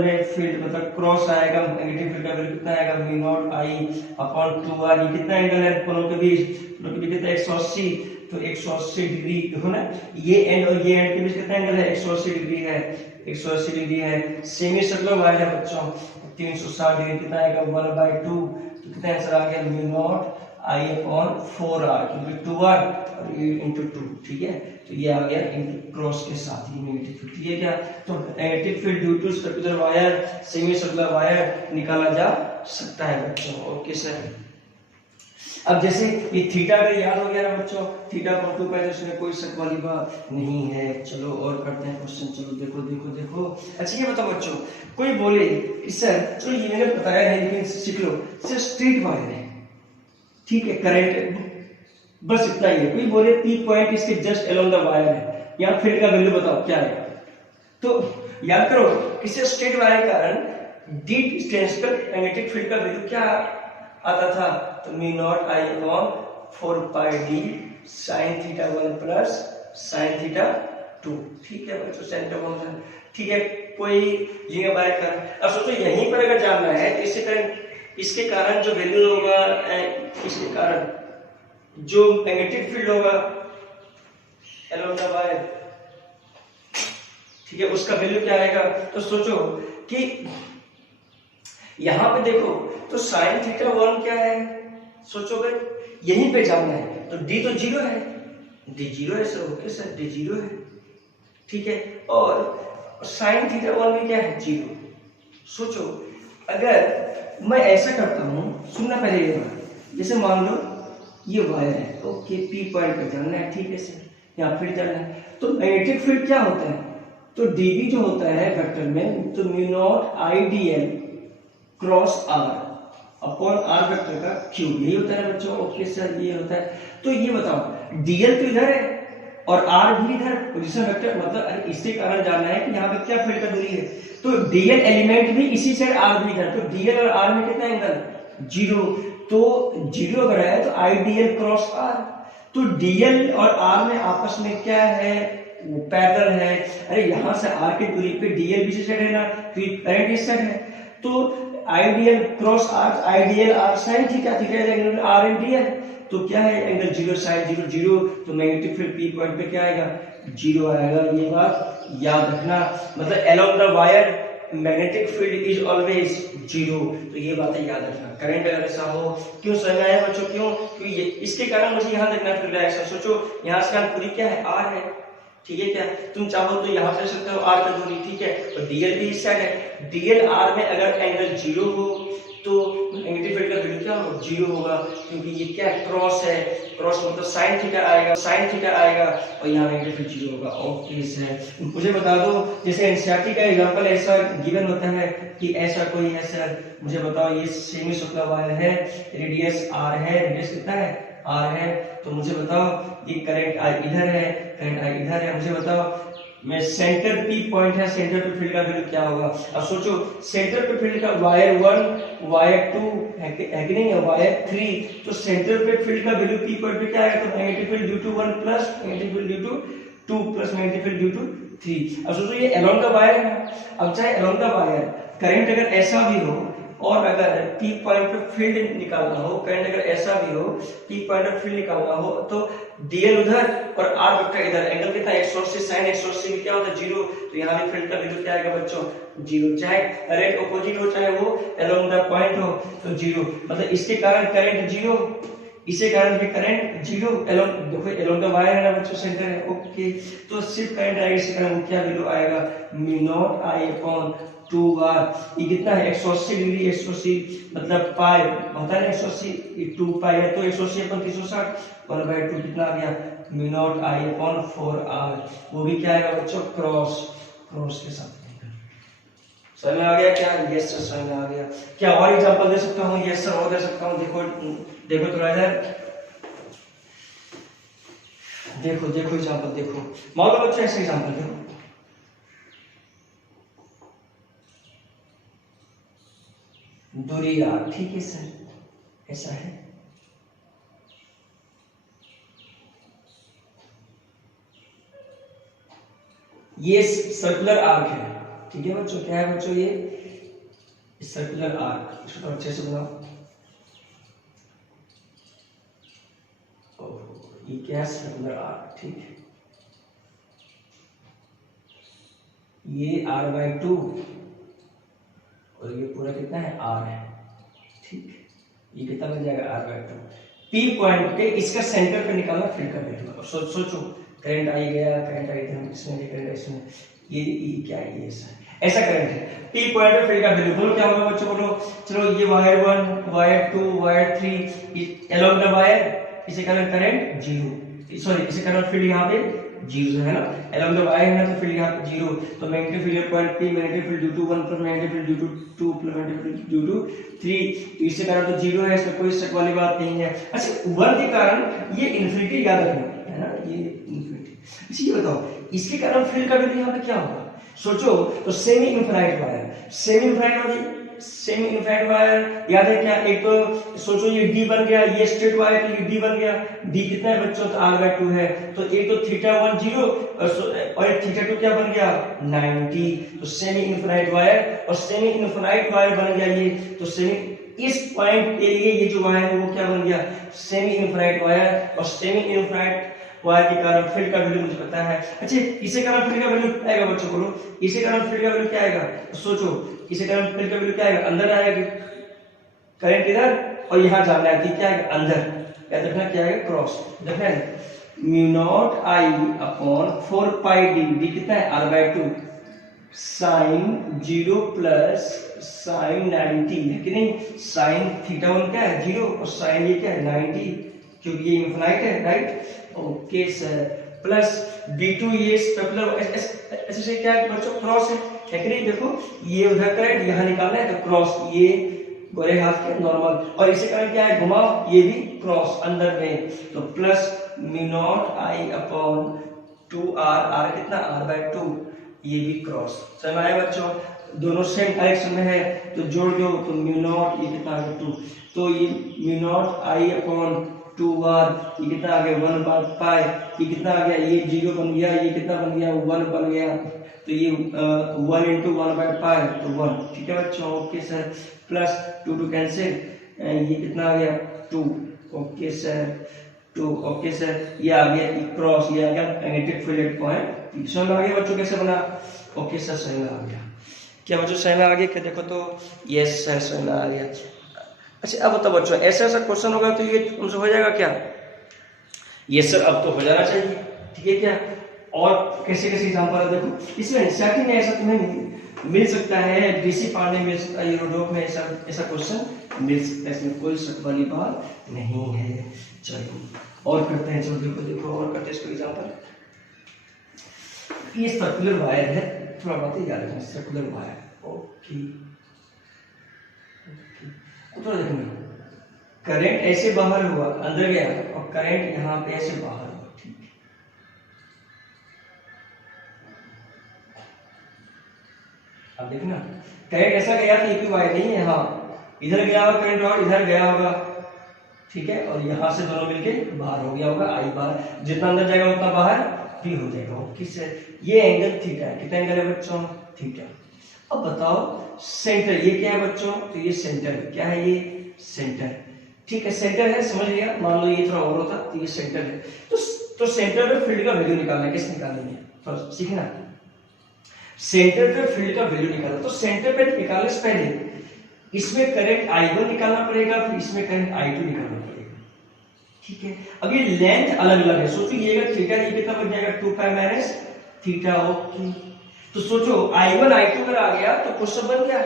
में फील्ड मतलब क्रॉस आएगा, मैग्नेटिक फील्ड का वैल्यू कितना आएगा, mu naught I upon 2r। ये कितना एंगल है दोनों के बीच, कितना 180, तो 180 डिग्री देखो ना, ये एंड और ये एंड के बीच कितना एंगल है, 180 डिग्री है, 180 डिग्री है। सेमी सर्कुलर वायर है बच्चों, 360 डिग्री, कितना आएगा 1/2, तो कितना आंसर आ गया, mu naught I upon 4r, क्योंकि 2r और ये इंटू 2, ठीक है। तो ये आ गया इंटू क्रॉस के साथ ही मैग्नेटिक फील्ड, ठीक है क्या। तो magnetic field due to circular wire, semi circular wire निकाला जा सकता है बच्चों। Okay sir. अब जैसे ये थीटा अगर याद हो गया ना बच्चों, थीटा पर 2 पाई, उसमें कोई शक वाली बात नहीं है। चलो और करते हैं क्वेश्चन, चलो देखो। अच्छा ये बताओ बच्चों, कोई बोले कि सर चलो ये मैंने बताया है लेकिन सीख लो, सर स्ट्रेट वायर है, ठीक है, करंट बस इतना ही है। कोई बोले पी पॉइंट इसके जस्ट अलोंग द वायर है, यहाँ फील्ड का वैल्यू बताओ क्या है। तो याद करो किसी स्ट्रेट वायर के कारण डी डिस्टेंस पर मैग्नेटिक फील्ड का वैल्यू क्या आता था, तो mu naught I upon 4 pi D sine theta 1 plus sine theta 2, ठीक है बच्चों, सेंटर वन, ठीक है। कोई ये वायर कारण, अब सोचो यहीं पर अगर जानना है तो इसके कारण जो वैल्यू होगा, इसके कारण जो मैग्नेटिक फील्ड होगा अलोंग द वायर, ठीक है, उसका वैल्यू क्या आएगा। तो सोचो कि यहां पे देखो तो साइन थीटा 1 क्या है, सोचो भाई यहीं पे जानना है, तो डी तो 0 है, डी 0 है सर। ओके सर, डी 0 है, ठीक है, और साइन थीटा 1 भी क्या है, 0। सोचो अगर मैं ऐसा करता हूं, सुनना पहले ये बात, जैसे मान लो ये वायर है, ओके, पी पॉइंट पे जाना है, ठीक है सर, यहाँ फिर जाना है, तो मैग्नेटिक फील्ड क्या होता है, तो डीबी जो होता है वेक्टर में, तो mu naught I D L cross R upon R vector का क्यूब, यही होता है बच्चों। ओके सर, ये होता है। तो ये बताओ डीएल तो इधर है और आर भी इधर, पोजीशन वेक्टर, मतलब इसके कारण जानना है कि यहाँ पे क्या फील्ड का दूरी है, तो डीएल एलिमेंट भी इसी साइड, आर भी इधर, तो डीएल और आर में कितना एंगल, 0, तो 0 अगर है तो I D L cross R, तो डीएल और आर में आपस में क्या है, वो पैरेलल है। अरे यहाँ से आर की दूरी पे डीएल भी सेट है ना, तो ये करंट इस साइड है, तो I dl cross R, I dl R sine theta, theta is angle R in DL, तो क्या है एंगल 0 साइन 0 0, तो नेगेटिव फील्ड पी पॉइंट पे क्या आएगा 0 आएगा। ये बात याद रखना, मतलब along the wire magnetic field is always 0, तो ये बातें याद रखना। करंट अगर ऐसा हो, क्यों समझ में आया बच्चों, क्यों, क्योंकि इसके कारण मुझे यहाँ देखना फिर डायरेक्शन। सोचो यहाँ से पूरी क्या है आर है, ठीक है क्या, तुम चाहो तो यहाँ पे सकते हो आर का दूरी, ठीक है, और डीएल भी इस साइड है, डीएल आर में अगर एंगल 0 हो तो नेगेटिव फील्ड का वैल्यू क्या होगा 0 होगा, क्योंकि ये क्या क्रॉस है, क्रॉस मतलब साइन थीटा आएगा, साइन थीटा आएगा, और यहाँ नेगेटिव फील्ड 0 होगा। ओके सर, मुझे बता दो जैसे एनसीईआरटी का एग्जांपल ऐसा गिवन होता है कि ऐसा कोई है सर, मुझे बताओ ये सेमी सर्कुलर वायर है, रेडियस आर है, रेडियस कितना है आर है, तो मुझे बताओ ये करंट आई इधर है, करंट आई इधर है, मुझे बताओ मैं सेंटर पी पॉइंट है, सेंटर पे फील्ड का वैल्यू क्या होगा। अब सोचो सेंटर पे फील्ड का वायर 1 वायर 2 है कि नहीं है, वायर 3, तो सेंटर पे फील्ड का वैल्यू पी पॉइंट पे क्या आएगा, तो negative field due to 1 plus negative field due to 2 plus negative field due to 3। अब सोचो ये अलोंग द वायर है, अब चाहे अलोंग द वायर करंट अगर ऐसा भी हो और अगर पी पॉइंट पे फील्ड निकालना हो, करंट अगर ऐसा भी हो पी पॉइंट पे फील्ड निकालना हो, तो डीएल उधर और आर वेक्टर इधर, एंगल कितना 180 sin 180 में क्या होता है 0, तो यहाँ भी फील्ड का वैल्यू क्या आएगा बच्चों 0, चाहे करंट अपोजिट हो चाहे वो अलोंग द पॉइंट हो तो 0, मतलब इसके कारण करंट 0, इसे कारण भी करंट 0, अलोंग देखो अलोंग द वायर है ना बच्चों, सेंटर है, ओके, तो सिर्फ करंट आएगा, इसके कारण क्या वैल्यू आएगा mu naught I upon 2r, ये कितना है 180 डिग्री, 180 मतलब पाई होता है ना 180, 2 पाई है तो 180 अपन 360 1/2 कितना आ गया mu naught I upon 4r, वो भी क्या आएगा बच्चों क्रॉस, क्रॉस के साथ। समझ में आ गया क्या? यस सर समझ में आ गया। क्या और एग्जांपल दे सकता हूँ? यस सर और दे सकता हूँ। देखो देखो थोड़ा इधर देखो, देखो एग्जांपल देखो, मान लो बच्चों ऐसे एग्जांपल देखो, दूरी आर, ठीक है सर ऐसा है, ये सर्कुलर आर्क है, ठीक है बच्चों, क्या है बच्चों ये सर्कुलर आर्क, इसको अच्छे से बनाओ, ये क्या है सर्कुलर आर्क, ठीक है, ये r/2 और ये पूरा कितना है r है, ठीक, ये कितना बन जाएगा r/2। पी पॉइंट पे इसका सेंटर पे निकालना फील्ड का वैल्यू। सोचो करंट आई गया, करंट आई इधर, इसमें ये करंट इसमें, ये क्या है, ये ऐसा करंट है, पी पॉइंट पे फील्ड का वैल्यू बोलो क्या होगा बच्चों, बोलो चलो, ये wire 1 wire 2 wire 3 along the wire, इसे कारण करंट 0, सॉरी इसे कारण फील्ड यहाँ पे 0 है ना, अलोंग द वायर है तो फील्ड यहाँ पे 0, तो magnetic field point P magnetic field due to 1 plus magnetic field due to 2 plus magnetic field due to 3, इससे कारण तो 0 है, इसमें कोई शक वाली बात नहीं है। अच्छा 1 के कारण ये इन्फिनिटी याद रखना है ना, ये इन्फिनिटी। इसी बताओ इसके कारण फील्ड का वैल्यू यहाँ पे क्या होगा, सोचो तो semi infinite wire, semi infinite wire याद है क्या, एक तो सोचो ये d बन गया, ये स्ट्रेट वायर तो ये d बन गया, d कितना है बच्चों तो r/2 है, तो एक तो θ1 0 और θ2 क्या बन गया 90, तो सेमी इनफाइनाइट वायर, और सेमी इनफाइनाइट वायर बन गया ये, तो सेमी इस पॉइंट के लिए ये जो वायर है वो क्या बन गया सेमी इनफाइनाइट वायर, और सेमी इनफाइनाइट वायर के कारण फील्ड का वैल्यू मुझे पता है। अच्छा इसे कारण फील्ड का वैल्यू क्या आएगा बच्चों, बोलो इसे कारण फील्ड का वैल्यू क्या आएगा, तो सोचो इसे कारण फील्ड का वैल्यू क्या आएगा, अंदर आएगा करंट इधर और यहां जाना है, क्या आएगा अंदर, याद रखना क्या आएगा क्रॉस, देखना mu naught I upon 4 pi D कितना है r/2 साइन 0 प्लस साइन 90 है कि नहीं, साइन θ1 क्या है 0 और साइन ये क्या है 90, क्योंकि ये इनफिनाइट है right, okay sir, plus d2 ये सर्कुलर ऐसे क्या है बच्चों क्रॉस है कि नहीं, देखो ये उधर करंट यहाँ निकालना है तो क्रॉस, ये गोरे हाथ के नॉर्मल, और इसे कारण क्या है घुमाओ, ये भी क्रॉस अंदर में, तो plus mu naught I upon 2r, r कितना r/2, ये भी क्रॉस, समझ आया बच्चों, दोनों सेम डायरेक्शन में है तो जोड़ दो तो म्यू नॉट ये कितना 2, तो ये म्यू नॉट आई अपॉन 2 बार, ये कितना आ गया 1 बार पाई, ये कितना आ गया, ये 0 बन गया, ये कितना बन गया 1 बन गया, तो ये 1 इंटू 1 बाय पाई तो 1, ठीक है बच्चों, okay sir, plus 2 to cancel, ये कितना आ गया 2, ओके सर 2, ओके सर, ये आ गया क्रॉस, ये आ गया मैग्नेटिक फील्ड पॉइंट, समझ में आ गया बच्चों कैसे बना, ओके सर समझ में आ गया, क्या बच्चों समझ में आ गया, क्या देखो तो यस सर समझ में आ गया। अच्छा अब बताओ बच्चों, ऐसा क्वेश्चन होगा तो ये तुमसे हो जाएगा क्या, यस सर अब तो हो जाना चाहिए, ठीक है क्या, और कैसे कैसे एग्जाम्पल है देखो, इसमें सेकंड में ऐसा तुम्हें मिल सकता है, डीसी पार्ट में मिल सकता है, यूरोडोक में ऐसा क्वेश्चन मिल सकता है, इसमें कोई शक वाली बात नहीं है। चलो और करते हैं, चलो देखो और करते हैं इसको एग्जाम्पल, ये सर्कुलर वायर है, थोड़ा बातें याद रखना, सर्कुलर वायर, ओके थोड़ा देखना, करंट ऐसे बाहर हुआ अंदर गया और करंट यहाँ पे ऐसे बाहर हुआ, ठीक है, अब देखना करंट ऐसा गया कि एक वायर नहीं है, हाँ इधर गया होगा करंट और इधर गया होगा, ठीक है, और यहाँ से दोनों मिलके बाहर हो गया होगा, आई बाहर, जितना अंदर जाएगा उतना बाहर भी हो जाएगा, किस ये एंगल थीटा है, कितना एंगल है बच्चों थीटा। अब बताओ सेंटर ये क्या है बच्चों, तो ये सेंटर क्या है, ये सेंटर, ठीक है सेंटर है, समझ लिया, मान लो ये थोड़ा और होता तो ये सेंटर है, तो सेंटर पे फील्ड का वैल्यू निकालना है, कैसे निकालेंगे तो सीखना, सेंटर पे फील्ड का वैल्यू निकालना, तो सेंटर पे निकालने से पहले इसमें करंट I1 निकालना पड़ेगा, फिर इसमें करंट I2 निकालना पड़ेगा, ठीक है। अब ये लेंथ अलग अलग है, सोचो ये अगर थीटा, ये कितना बन जाएगा 2 पाई माइनस थीटा, ओके, तो सोचो I1 I2 अगर आ गया तो क्वेश्चन बन गया।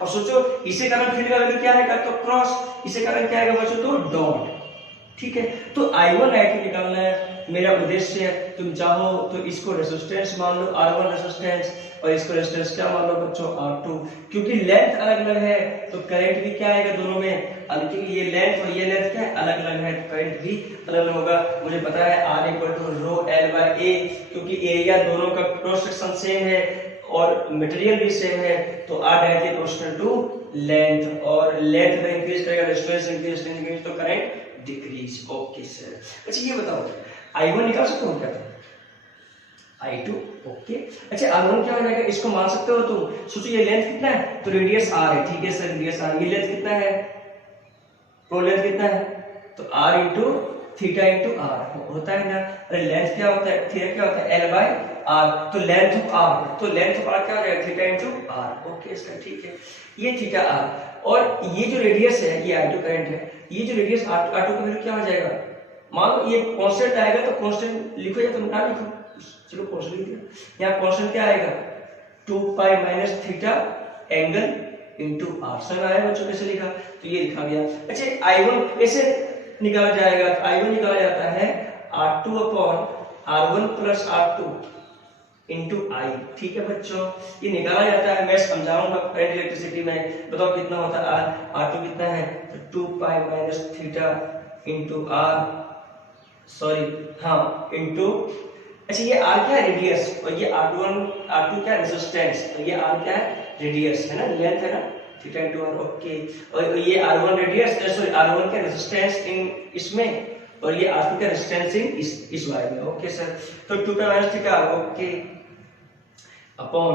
अब सोचो इसे कारण फील्ड का वैल्यू क्या आएगा, तो क्रॉस, इसे कारण क्या आएगा बच्चों, तो डॉट, ठीक है, तो I1 I2 निकालना है मेरा उद्देश्य है, तुम चाहो तो इसको रेजिस्टेंस मान लो R1 रेजिस्टेंस, और इसको रेजिस्टेंस क्या मान लो बच्चों R2, क्योंकि लेंथ अलग अलग है तो करंट भी क्या आएगा दोनों में, क्योंकि ये लेंथ और ये लेंथ क्या है अलग अलग है, तो करंट भी अलग अलग होगा। मुझे पता है R equal to rho L by A, क्योंकि एरिया दोनों का क्रॉस सेक्शन सेम है और मटेरियल भी सेम है, तो R directly proportional to length, और लेंथ में इंक्रीज करेगा रेजिस्टेंस इंक्रीज तो करंट डिक्रीज, ओके सर। अच्छा ये बताओ I1 निकाल सकते हो क्या, I2, ओके, अच्छा R1 क्या हो जाएगा, इसको मान सकते हो तुम, सोचो ये लेंथ कितना है, तो रेडियस R है, ठीक है सर रेडियस R, ये लेंथ कितना है, तो लेंथ कितना है, तो R into theta into R होता है ना, अरे लेंथ क्या होता है, थीटा क्या होता है L बाय R, तो लेंथ ऑफ R, तो लेंथ ऑफ R क्या हो जाएगा theta into R, okay sir ठीक है, ये थीटा R, और ये जो रेडियस है ये I2 करंट है, ये जो रेडियस R2 का वैल्यू क्या हो जाएगा, मान लो ये कांस्टेंट आएगा तो कांस्टेंट लिखो या तुम ना लिखो, चलो कांस्टेंट लिख दिया, यहाँ कांस्टेंट क्या आएगा 2 pi minus theta angle into r, समझ आया बच्चों कैसे लिखा, तो ये लिखा गया। अच्छा I1 कैसे निकाला जाएगा, तो I1 निकाला जाता है R2 upon R1 plus R2 into I, ठीक है बच्चों, ये निकाला जाता है, मैं समझाऊंगा करंट इलेक्ट्रिसिटी में, बताओ कितना होता है R2 कितना है, तो 2 pi minus theta into R, sorry हाँ इनटू, अच्छा ये R क्या है रेडियस, और ये R2 क्या है रेजिस्टेंस, तो ये R क्या है रेडियस है ना, लेंथ है ना, थीटा इनटू R, ओके, और ये R1 रेडियस, सॉरी R1 का रेजिस्टेंस इन इसमें, और ये R2 का रेजिस्टेंस इन इस वायर में, ओके सर, तो 2 का minus theta, okay, upon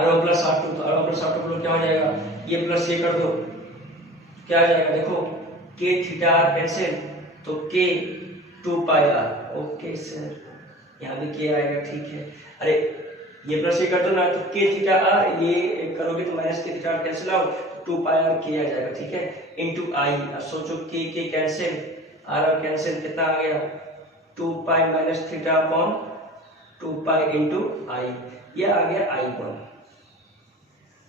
R1 plus R2, तो R1 प्लस R2 क्या हो जाएगा, ये प्लस ये कर दो क्या आ जाएगा, देखो k थीटा R कैंसिल, तो k 2 पाई R, ओके सर, यहाँ भी k आएगा, ठीक है, अरे ये प्लस ये कर दो ना, तो k थीटा R, ये करोगे तो minus k theta R cancel आओ, 2 पाई R k आ जाएगा, ठीक है, इनटू I, अब सोचो k कैंसिल, R कैंसिल, कितना आ गया 2 pi minus theta upon 2 pi into I, ये आ गया I1,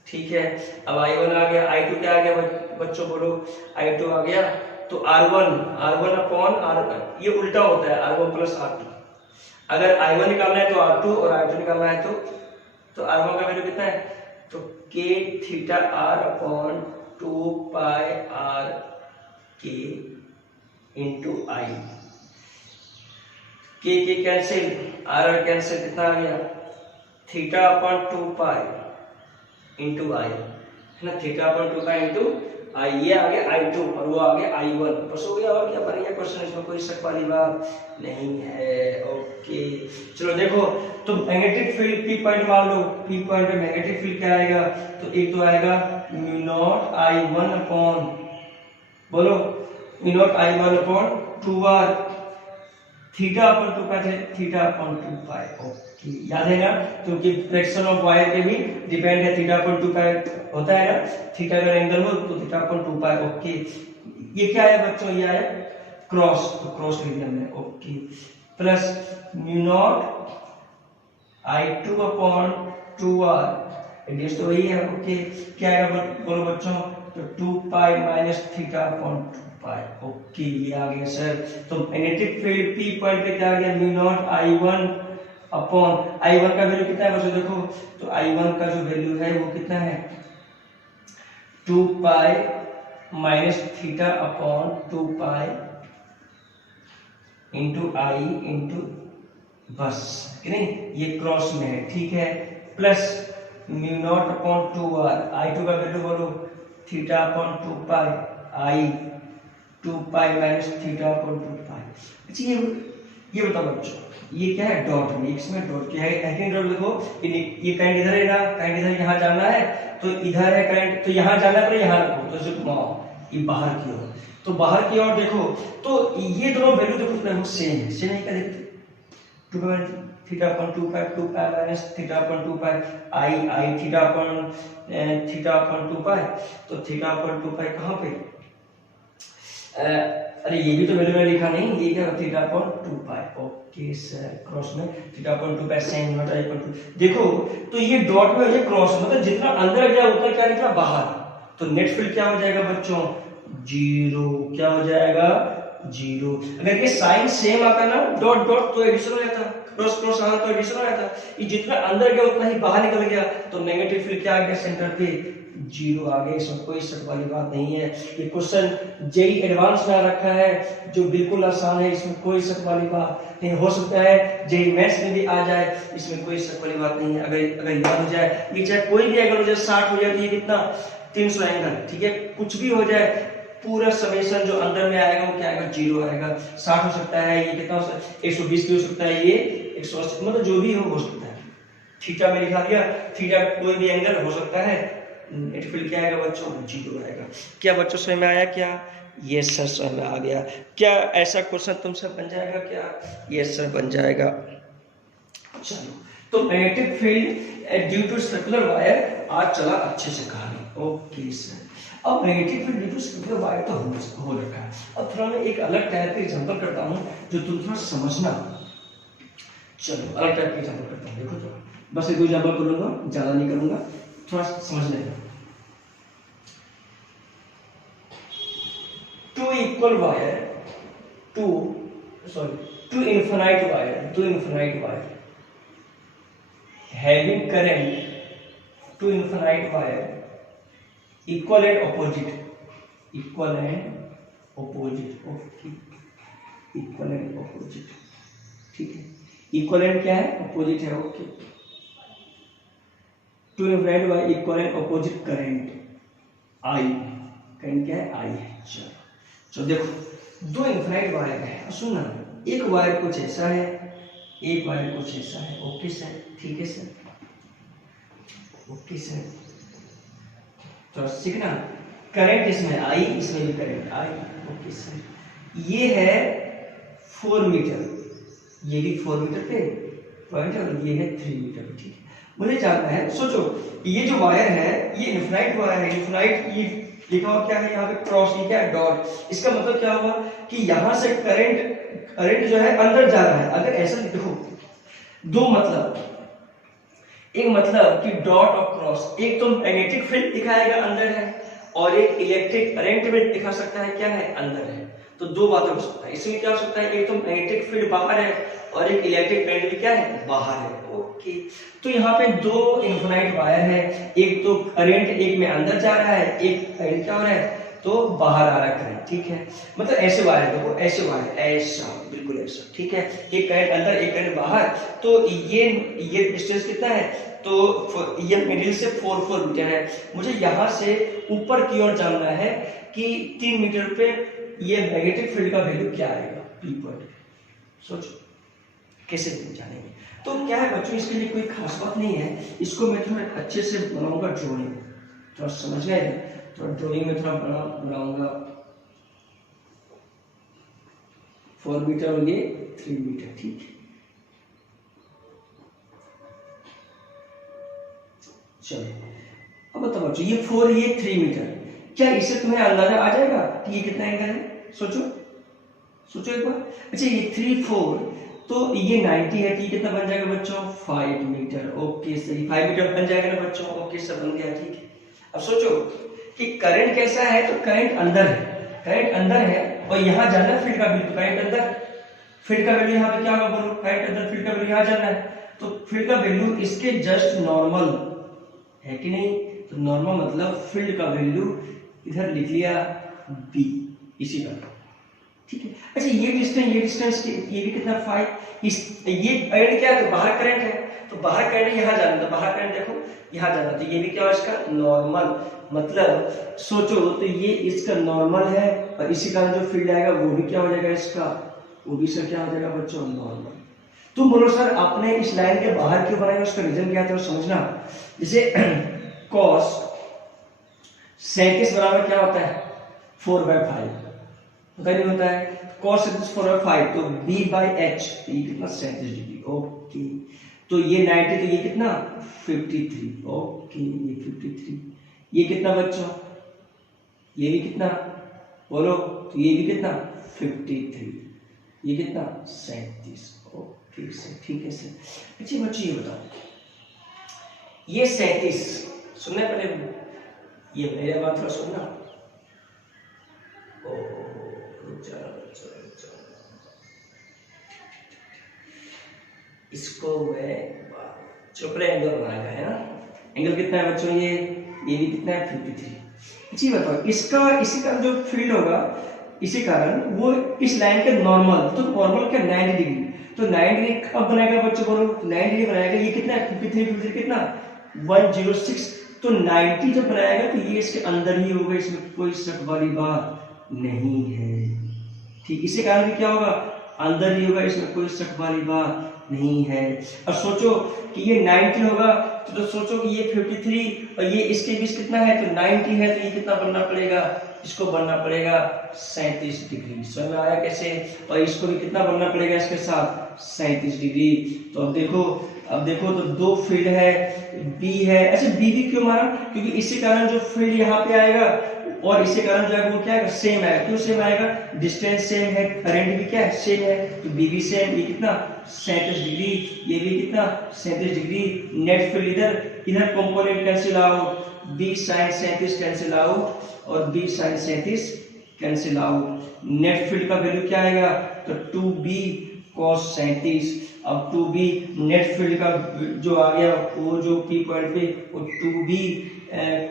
ठीक है, अब I1 आ गया, I2 क्या आ गया बच्चों बोलो, I2 आ गया, तो R1 अपॉन R, ये उल्टा होता है R1 प्लस R2, अगर I1 निकालना है तो R2 और I2 निकालना है तो R1 का वैल्यू कितना है, तो k theta R upon 2 pi R k into I, k cancel, R cancel, कितना आ गया theta upon 2 pi into I, है ना, theta upon 2 pi into I, ये आ गया I2 और वो आ गया I1, बस हो गया। और क्या बन गया क्वेश्चन, इसमें कोई शक वाली बात नहीं है। ओके चलो देखो, तो मैग्नेटिक फील्ड P पॉइंट मान लो, P पॉइंट पे मैग्नेटिक फील्ड क्या आएगा, तो एक तो आएगा म्यू नॉट I1 अपॉन, बोलो mu naught I1 upon 2r theta upon 2 पाई, थीटा अपॉन 2 पाई। ओके याद है ना, क्योंकि फ्रैक्शन ऑफ वायर पे भी डिपेंड है, थीटा अपॉन 2 पाई होता है ना, थीटा अगर एंगल हो तो थीटा अपॉन 2 पाई। ओके ये क्या है बच्चों, ये है क्रॉस, तो क्रॉस लिख दिया मैंने। Okay plus mu naught I2 upon 2r, radius तो वही है। ओके क्या है बोलो बच्चों, तो 2 पाई माइनस थीटा अपॉन 2 पाई। ओके ये आ गया सर। तो मैग्नेटिक फील्ड P पॉइंट पे क्या आ गया, mu naught I1 upon, I1 का वैल्यू कितना है बच्चों देखो, तो I1 का जो वैल्यू है वो कितना है 2 pi minus theta upon 2 pi into I into, बस कि नहीं, ये क्रॉस में है, ठीक है। Plus mu naught upon 2r, I2 का वैल्यू बोलो थीटा अपॉन 2 पाई, आई 2 पाई माइनस थीटा अपॉन 2 पाई। अच्छा ये बताओ बच्चों, ये क्या है डॉट में, इसमें डॉट क्या है, ऐसे डॉट देखो, ये करंट इधर है ना, करंट इधर यहाँ जाना है, तो इधर है करंट, तो यहाँ जाना है, यहाँ रखो, तो इसे घुमाओ, ये बाहर की ओर, तो बाहर की ओर देखो, तो ये दोनों वैल्यू देखो सेम है, सेम है क्या देखते, 2 पाई थीटा अपॉन 2 पाई, 2 पाई माइनस थीटा अपॉन 2 पाई, आई थीटा अपॉन 2 पाई, तो थीटा अपॉन 2 पाई कहाँ पे, अरे ये भी तो वैल्यू में लिखा नहीं, ये क्या थीटा अपॉन 2 पाई। ओके सर, क्रॉस में theta upon 2 pi sine not I upon 2, देखो तो ये डॉट में, ये क्रॉस में, मतलब जितना अंदर गया उतना क्या निकला बाहर, तो नेट फील्ड क्या हो जाएगा बच्चों, जीरो। क्या हो जाएगा, जीरो। अगर ये साइन सेम आता ना, डॉट डॉट, तो एडिशन हो जाता, क्रॉस क्रॉस आता तो एडिशन हो जाता, ये जितना अंदर गया उतना ही बाहर निकल गया, तो नेगेटिव फील्ड क्या आ गया सेंटर पे, जीरो आ गया। इसमें कोई शक वाली बात नहीं है। ये क्वेश्चन जेई एडवांस में आ रखा है, जो बिल्कुल आसान है, इसमें कोई शक वाली बात नहीं। हो सकता है जेई मैथ्स में भी आ जाए, इसमें कोई शक वाली बात नहीं है। अगर याद हो जाए, ये चाहे कोई भी एंगल हो जाए, 60 हो जाए तो ये कितना 300 एंगल, ठीक है, कुछ भी हो जाए, पूरा समेशन जो अंदर में आएगा वो क्या आएगा, जीरो आएगा। 60 हो सकता है, ये कितना हो सकता है, 120 भी हो सकता है, ये 180, मतलब जो भी हो सकता है। थीटा में लिखा दिया, थीटा कोई भी एंगल हो सकता है, नेट फील्ड क्या आएगा बच्चों, जीरो आएगा। क्या बच्चों समझ में आया क्या, यस सर समझ में आ गया। क्या ऐसा क्वेश्चन तुमसे बन जाएगा क्या, यस सर बन जाएगा। चलो, तो magnetic field due to circular wire आज चला अच्छे से कहानी। ओके सर, अब magnetic field due to circular wire तो हो रखा है। अब थोड़ा मैं एक अलग टाइप का एग्जांपल करता हूं जो तुम थोड़ा समझना। चलो अलग टाइप का एग्जांपल करता हूं, देखो तो बस एक दो एग्जांपल करूंगा, ज्यादा नहीं करूंगा, थोड़ा समझ लेना। Two equal wire, two infinite wire having current to infinite wire equal and opposite, okay, equal and opposite, ठीक है, इक्वल एंड क्या है, अपोजिट है। Okay, two infinite wire equal and opposite current I, current क्या है, आई है। चलो देखो, दो इनफिनाइट वायर है, सुनना, एक वायर कुछ ऐसा है, एक वायर कुछ ऐसा है। ओके सर, ठीक है सर, ओके सर, तो सीखना, करंट इसमें आई, इसमें भी करंट आई। ओके सर, ये है 4 मीटर, ये भी 4 मीटर पे पॉइंट है, और ये है 3 मीटर पे, ठीक है। मुझे जानना है, सोचो ये जो वायर है ये इनफिनाइट वायर है, इनफिनाइट, ये लिखा हुआ क्या है यहाँ पे, क्रॉस, ये क्या है, डॉट। इसका मतलब क्या हुआ कि यहां से करंट जो है अंदर जा रहा है। अगर ऐसा देखो, दो मतलब, एक मतलब कि डॉट और क्रॉस, एक तो मैग्नेटिक फील्ड दिखाएगा अंदर है, और एक इलेक्ट्रिक करंट में दिखा सकता है क्या है, अंदर है। तो दो बातें हो सकता है इसमें, क्या हो सकता है, एक तो मैग्नेटिक फील्ड बाहर है और एक इलेक्ट्रिक करंट भी क्या है, बाहर है। ओके, तो यहाँ पे दो इनफिनाइट वायर है, एक तो करंट एक में अंदर जा रहा है, एक करंट क्या हो रहा है, तो बाहर आ रहा है करंट, ठीक है। मतलब ऐसे वायर है, देखो ऐसे वायर, ऐसा बिल्कुल ऐसा, ठीक है। एक करंट अंदर एक करंट बाहर, तो ये डिस्टेंस कितना है, तो ये मिडिल से 4 मीटर है। मुझे यहाँ से ऊपर की ओर जानना है कि 3 मीटर पे ये मैग्नेटिक फील्ड का वैल्यू क्या आएगा, पी पॉइंट। सोचो कैसे जानेंगे। तो क्या है बच्चों, इसके लिए कोई खास बात नहीं है, इसको मैं थोड़ा अच्छे से बनाऊंगा ड्राइंग, थोड़ा समझ गए, थोड़ा ड्राइंग में थोड़ा बड़ा बनाऊंगा। 4 मीटर और ये 3 मीटर, ठीक है। चलो अब बताओ बच्चों, ये 4 ये 3 मीटर, क्या इससे तुम्हें अंदाजा आ जाएगा कि ये कितना एंगल है? सोचो एक बार। अच्छा ये 3 4 तो ये 90 है, तो ये कितना बन जाएगा बच्चों? 5 मीटर। ओके सही, 5 मीटर बन जाएगा ना बच्चों? ओके सब बन गया, ठीक है। अब सोचो कि करंट कैसा है, तो करंट अंदर है, और यहाँ जाना फील्ड का वैल्यू, करंट अंदर, फील्ड का वैल्यू यहाँ पे क्या होगा बोलो? करंट अंदर, फील्ड का वैल्यू यहाँ जाना है, तो फील्ड का वैल्यू इसके जस्ट नॉर्मल है कि नहीं? तो नॉर्मल मतलब फील्ड का वैल्यू इधर लिख लिया बी, इसी का, ठीक है। अच्छा ये डिस्टेंस ये भी कितना 5, ये करंट क्या है, तो बाहर करंट है, तो बाहर करंट यहाँ जाना, तो बाहर करंट देखो यहाँ जाना, तो ये भी क्या है इसका नॉर्मल, मतलब सोचो तो ये इसका नॉर्मल है, और इसी कारण जो फील्ड आएगा वो भी क्या हो जाएगा इसका, वो भी सर क्या हो जाएगा बच्चों? नॉर्मल। तुम बोलो सर आपने इस लाइन के बाहर क्यों बनाया, उसका रीजन क्या था समझना। जैसे cos 37 बराबर क्या होता है? 4/5 होता नहीं होता है? cos 4/5 तो b/h, तो ये कितना 37 डिग्री, ओके। तो ये 90, तो ये कितना 53, ओके ये 53, ये कितना बच्चों? ये भी कितना बोलो, तो ये भी कितना 53, ये कितना 37, ओके सर, ठीक है सर। अच्छा बच्चों ये बताओ, ये 37 सुनने पहले, ये मेरे बात थोड़ा सुनना, इसको मैं चौपड़े एंगल बनाया है ना, एंगल कितना है बच्चों? ये भी कितना है 53। जी बताओ इसका, इसी का जो फील्ड होगा, इसी कारण वो इस लाइन के नॉर्मल, तो नॉर्मल क्या 90 डिग्री, तो 90 डिग्री कब बनाएगा बच्चों बोलो? 90 डिग्री बनाएगा, ये कितना है 53 कितना 106, तो 90 जब बनाएगा तो ये इसके अंदर ही होगा, इसमें कोई शक वाली बात नहीं है, ठीक। इसी कारण भी क्या होगा? अंदर ही होगा, इसमें कोई शक वाली बात नहीं है। अब सोचो कि ये 90 होगा, तो सोचो कि ये 53 और ये इसके बीच कितना है, तो 90 है, तो ये कितना बनना पड़ेगा? इसको बनना पड़ेगा 37 डिग्री। समझ में आया कैसे? और इसको भी कितना बनना पड़ेगा इसके साथ? 37 डिग्री। तो अब देखो तो दो फील्ड है, बी है। अच्छा बी भी क्यों मारा? क्योंकि इसी कारण जो फील्ड यहाँ पे आएगा और इसी कारण जो है वो क्या है? सेम है। क्यों सेम आएगा? डिस्टेंस सेम है, करंट भी क्या है? सेम है, तो बी भी सेम। ये कितना 37 डिग्री, ये भी कितना 37 डिग्री। नेट फील्ड इधर component cancel out, B sine 37 cancel out और B sine 37 cancel out. Net field का वैल्यू क्या आएगा? तो 2b cos 37। अब 2b नेट फील्ड का जो आ गया वो जो पी पॉइंट पे वो 2b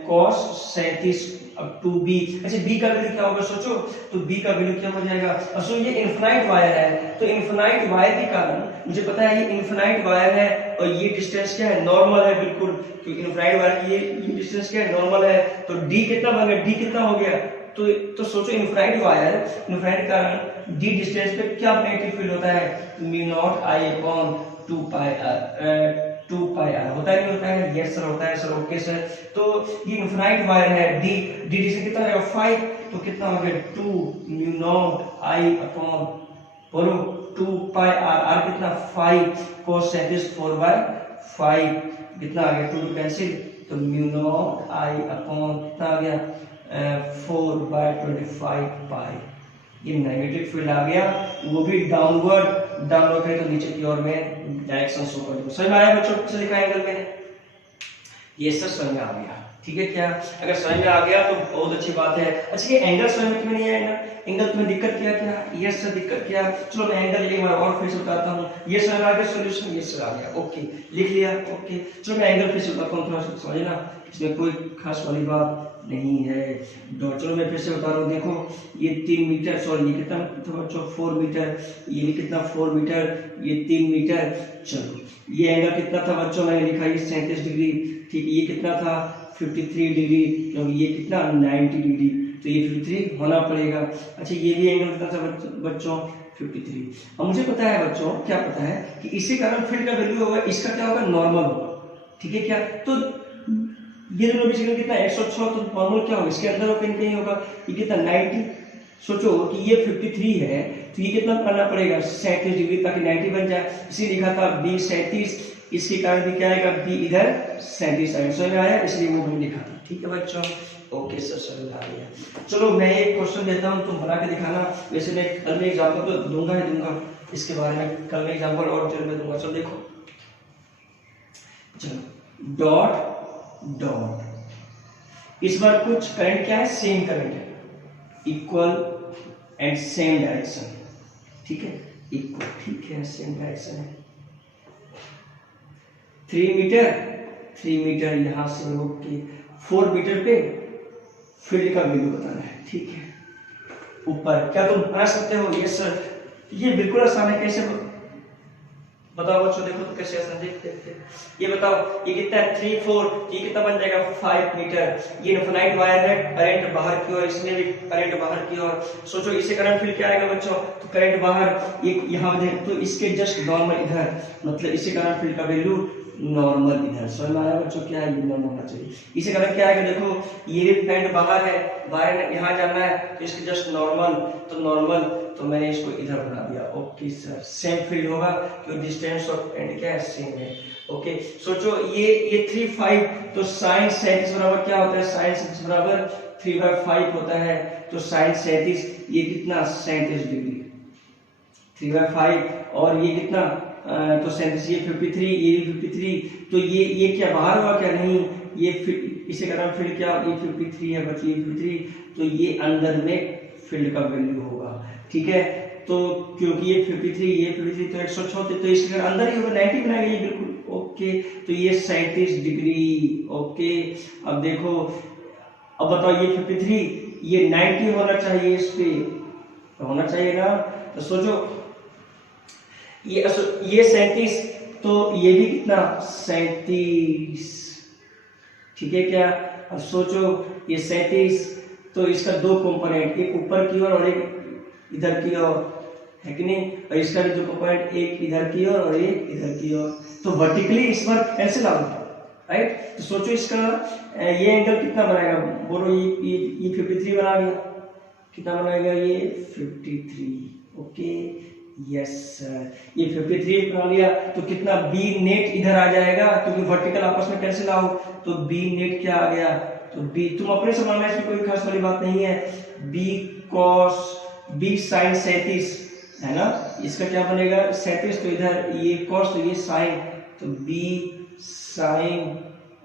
cos 37। अब 2b, अच्छा b का वैल्यू क्या होगा सोचो? तो b का वैल्यू क्या हो जाएगा? अब सो ये इनफिनाइट वायर है, तो इनफिनाइट वायर के कारण मुझे पता है ये इनफिनाइट वायर है और ये डिस्टेंस क्या है? नॉर्मल है बिल्कुल, क्योंकि इनफिनाइट वायर की ये डिस्टेंस क्या है? नॉर्मल है। तो d कितना बन गया? d कितना हो गया? तो सोचो इनफिनाइट वायर, इनफिनाइट कारण d डिस्टेंस पे क्या मैग्नेटिक फील्ड होता है? Mu not I upon 2 pi r होता है नहीं होता है? यस सर होता है सर। ओके सर, तो ये इनफिनाइट वायर है, d डिस्टेंस कितना है? 5, तो कितना हो गया? 2 म्यू नॉट I अपॉन बोलो 2 पाई r कितना 5 cos 37 4/5 कितना आ गया? 2 कैंसिल, तो म्यू नॉट I अपॉन कितना आ गया? 4/25 पाई। ये मैग्नेटिक फील्ड आ गया, वो भी डाउनवर्ड करे तो नीचे की ओर में डायरेक्शन शो कर दो। समझ में आया बच्चों? लिखा एंगल मैंने ये सब समझ में आ गया। ठीक है क्या? अगर समझ में आ गया तो बहुत अच्छी बात है। अच्छा ये एंगल समझ में क्यों नहीं आया ना? एंगल तुम्हें दिक्कत क्या क्या? ये सर दिक्कत क्या? चलो मैं एंगल एक बार और फिर से बताता हूँ। ये सर आ गया सॉल्यूशन, ये सर आ गया, ओके लिख लिया, ओके। चलो मैं एंगल फिर से बताता हूँ, थोड़ा सा समझना, इसमें कोई खास वाली बात नहीं है। चलो मैं फिर से बता रहा हूँ, देखो ये 3 मीटर, सॉरी ये कितना था बच्चों? 4 मीटर, ये भी कितना 4 मीटर, ये 3 मीटर। चलो ये एंगल कितना था बच्चों? मैंने लिखा ये 37 डिग्री, ठीक है। ये कितना था? 53 डिग्री, क्योंकि ये कितना 90 डिग्री, तो ये 53 होना पड़ेगा। अच्छा ये भी एंगल कितना था बच्चों? 53। अब मुझे पता है बच्चों, क्या पता है कि इसी कारण फील्ड का वैल्यू होगा, इसका क्या होगा? नॉर्मल होगा, ठीक है क्या? तो ये दोनों बीच में कितना 106, तो नॉर्मल क्या होगा? इसके अंदर होगा कहीं कहीं होगा, ये कितना 90। सोचो कि ये 53 है तो ये कितना बनाना पड़ेगा? 37 डिग्री, ताकि 90 बन जाए। इसी लिखा था बी 37, इसके कारण भी क्या आएगा? बी इधर 37 आएगा। समझ में आया? इसलिए वो मैंने लिखा था, ठीक है बच्चों, ओके सर समझ आ गया। चलो मैं एक क्वेश्चन देता हूँ, तुम बना के दिखाना। वैसे मैं कल में एग्जाम्पल तो दूंगा ही दूंगा इसके बारे में, कल में एग्जाम्पल और में दूंगा। चलो देखो, चलो डॉट डॉट, इस बार कुछ करंट क्या है? सेम करंट है, इक्वल एंड सेम डायरेक्शन, ठीक है, इक्वल, ठीक है, सेम डायरेक्शन है। 3 मीटर यहां से ओके, 4 मीटर पे फील्ड का वैल्यू बताना है, ठीक है। ऊपर क्या तुम बना सकते हो? यस सर, ये बिल्कुल आसान है। कैसे बताओ बच्चों? देखो तो कैसे आसान, देखते ये बताओ, ये कितना है? 3 4, ये कितना बन जाएगा? 5 मीटर। ये इनफिनाइट वायर है, करंट बाहर की ओर, इसमें भी करंट बाहर की ओर। सोचो इससे करंट फील्ड क्या आएगा बच्चों? तो करंट बाहर, ये यहाँ देख तो इसके जस्ट नॉर्मल इधर, मतलब इससे करंट फील्ड का वैल्यू नॉर्मल इधर। समझ में आया बच्चों? क्या है? ये नॉर्मल होना चाहिए। इसी कारण क्या आएगा? देखो ये भी करंट बाहर है, वायर यहाँ जाना है, तो इसके जस्ट नॉर्मल, तो नॉर्मल, तो मैंने इसको इधर बना दिया, ओके सर। सेम फील्ड होगा क्योंकि डिस्टेंस ऑफ एंड क्या है? सेम है, ओके। सोचो ये 3 5, तो sin 37 बराबर क्या होता है? sin 37 बराबर 3/5 होता है, तो sin 37 ये कितना? 37 डिग्री, 3/5, और ये कितना? तो 37, ये 53, ये भी 53, तो ये क्या बाहर होगा क्या? नहीं, ये इसे कारण फील्ड क्या? ये 53 है बच्चे, ये 53, तो ये अंदर में फील्ड का वैल्यू होगा, ठीक है। तो क्योंकि ये 53, ये 53, तो 106, तो इसके अंदर ही होगा, 90 बनाएगा ये बिल्कुल, ओके। तो ये 37 डिग्री, ओके। अब देखो, अब बताओ ये 53, ये 90 होना चाहिए, इस पे होना चाहिए ना। तो सोचो ये 37, तो ये भी कितना? 37, ठीक है क्या? अब सोचो ये 37, तो इसका 2 कंपोनेंट, एक ऊपर की ओर और एक इधर की ओर, है कि नहीं? और इसका भी 2 कंपोनेंट, एक इधर की ओर और एक इधर की ओर, तो वर्टिकली इस बार कैंसिल आउट, राइट? तो सोचो इसका ये एंगल कितना बनाएगा? बोलो ये 53 बना गया, कितना बनाएगा? ये 53, ओके, यस सर। ये 53 बना लिया, तो कितना? बी नेट इधर आ जाएगा, क्योंकि वर्टिकल आपस में कैंसिल आउट, तो बी नेट क्या आ गया? तो बी, तुम अपने से मानना, इसमें कोई खास वाली बात नहीं है। बी कॉस, बी साइन 37 है ना, इसका क्या बनेगा? 37, तो इधर ये कॉस, तो ये साइन, तो बी साइन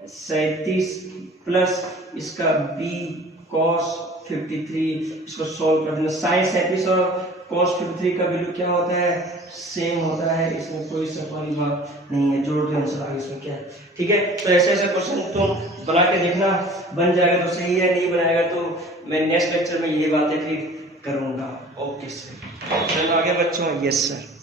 37 प्लस इसका बी कॉस 53, इसको सॉल्व कर देना। साइन 37 और cos 53 का वैल्यू क्या होता है? सेम होता है, इसमें कोई सवाल बात नहीं है, जोड़ के आंसर आ गया इसमें क्या है, ठीक है। तो ऐसे ऐसे क्वेश्चन तुम बना के देखना, बन जाएगा तो सही है, नहीं बनाएगा तो मैं नेक्स्ट लेक्चर में ये बातें फिर करूंगा, ओके सर। चलो आगे बच्चों, यस सर।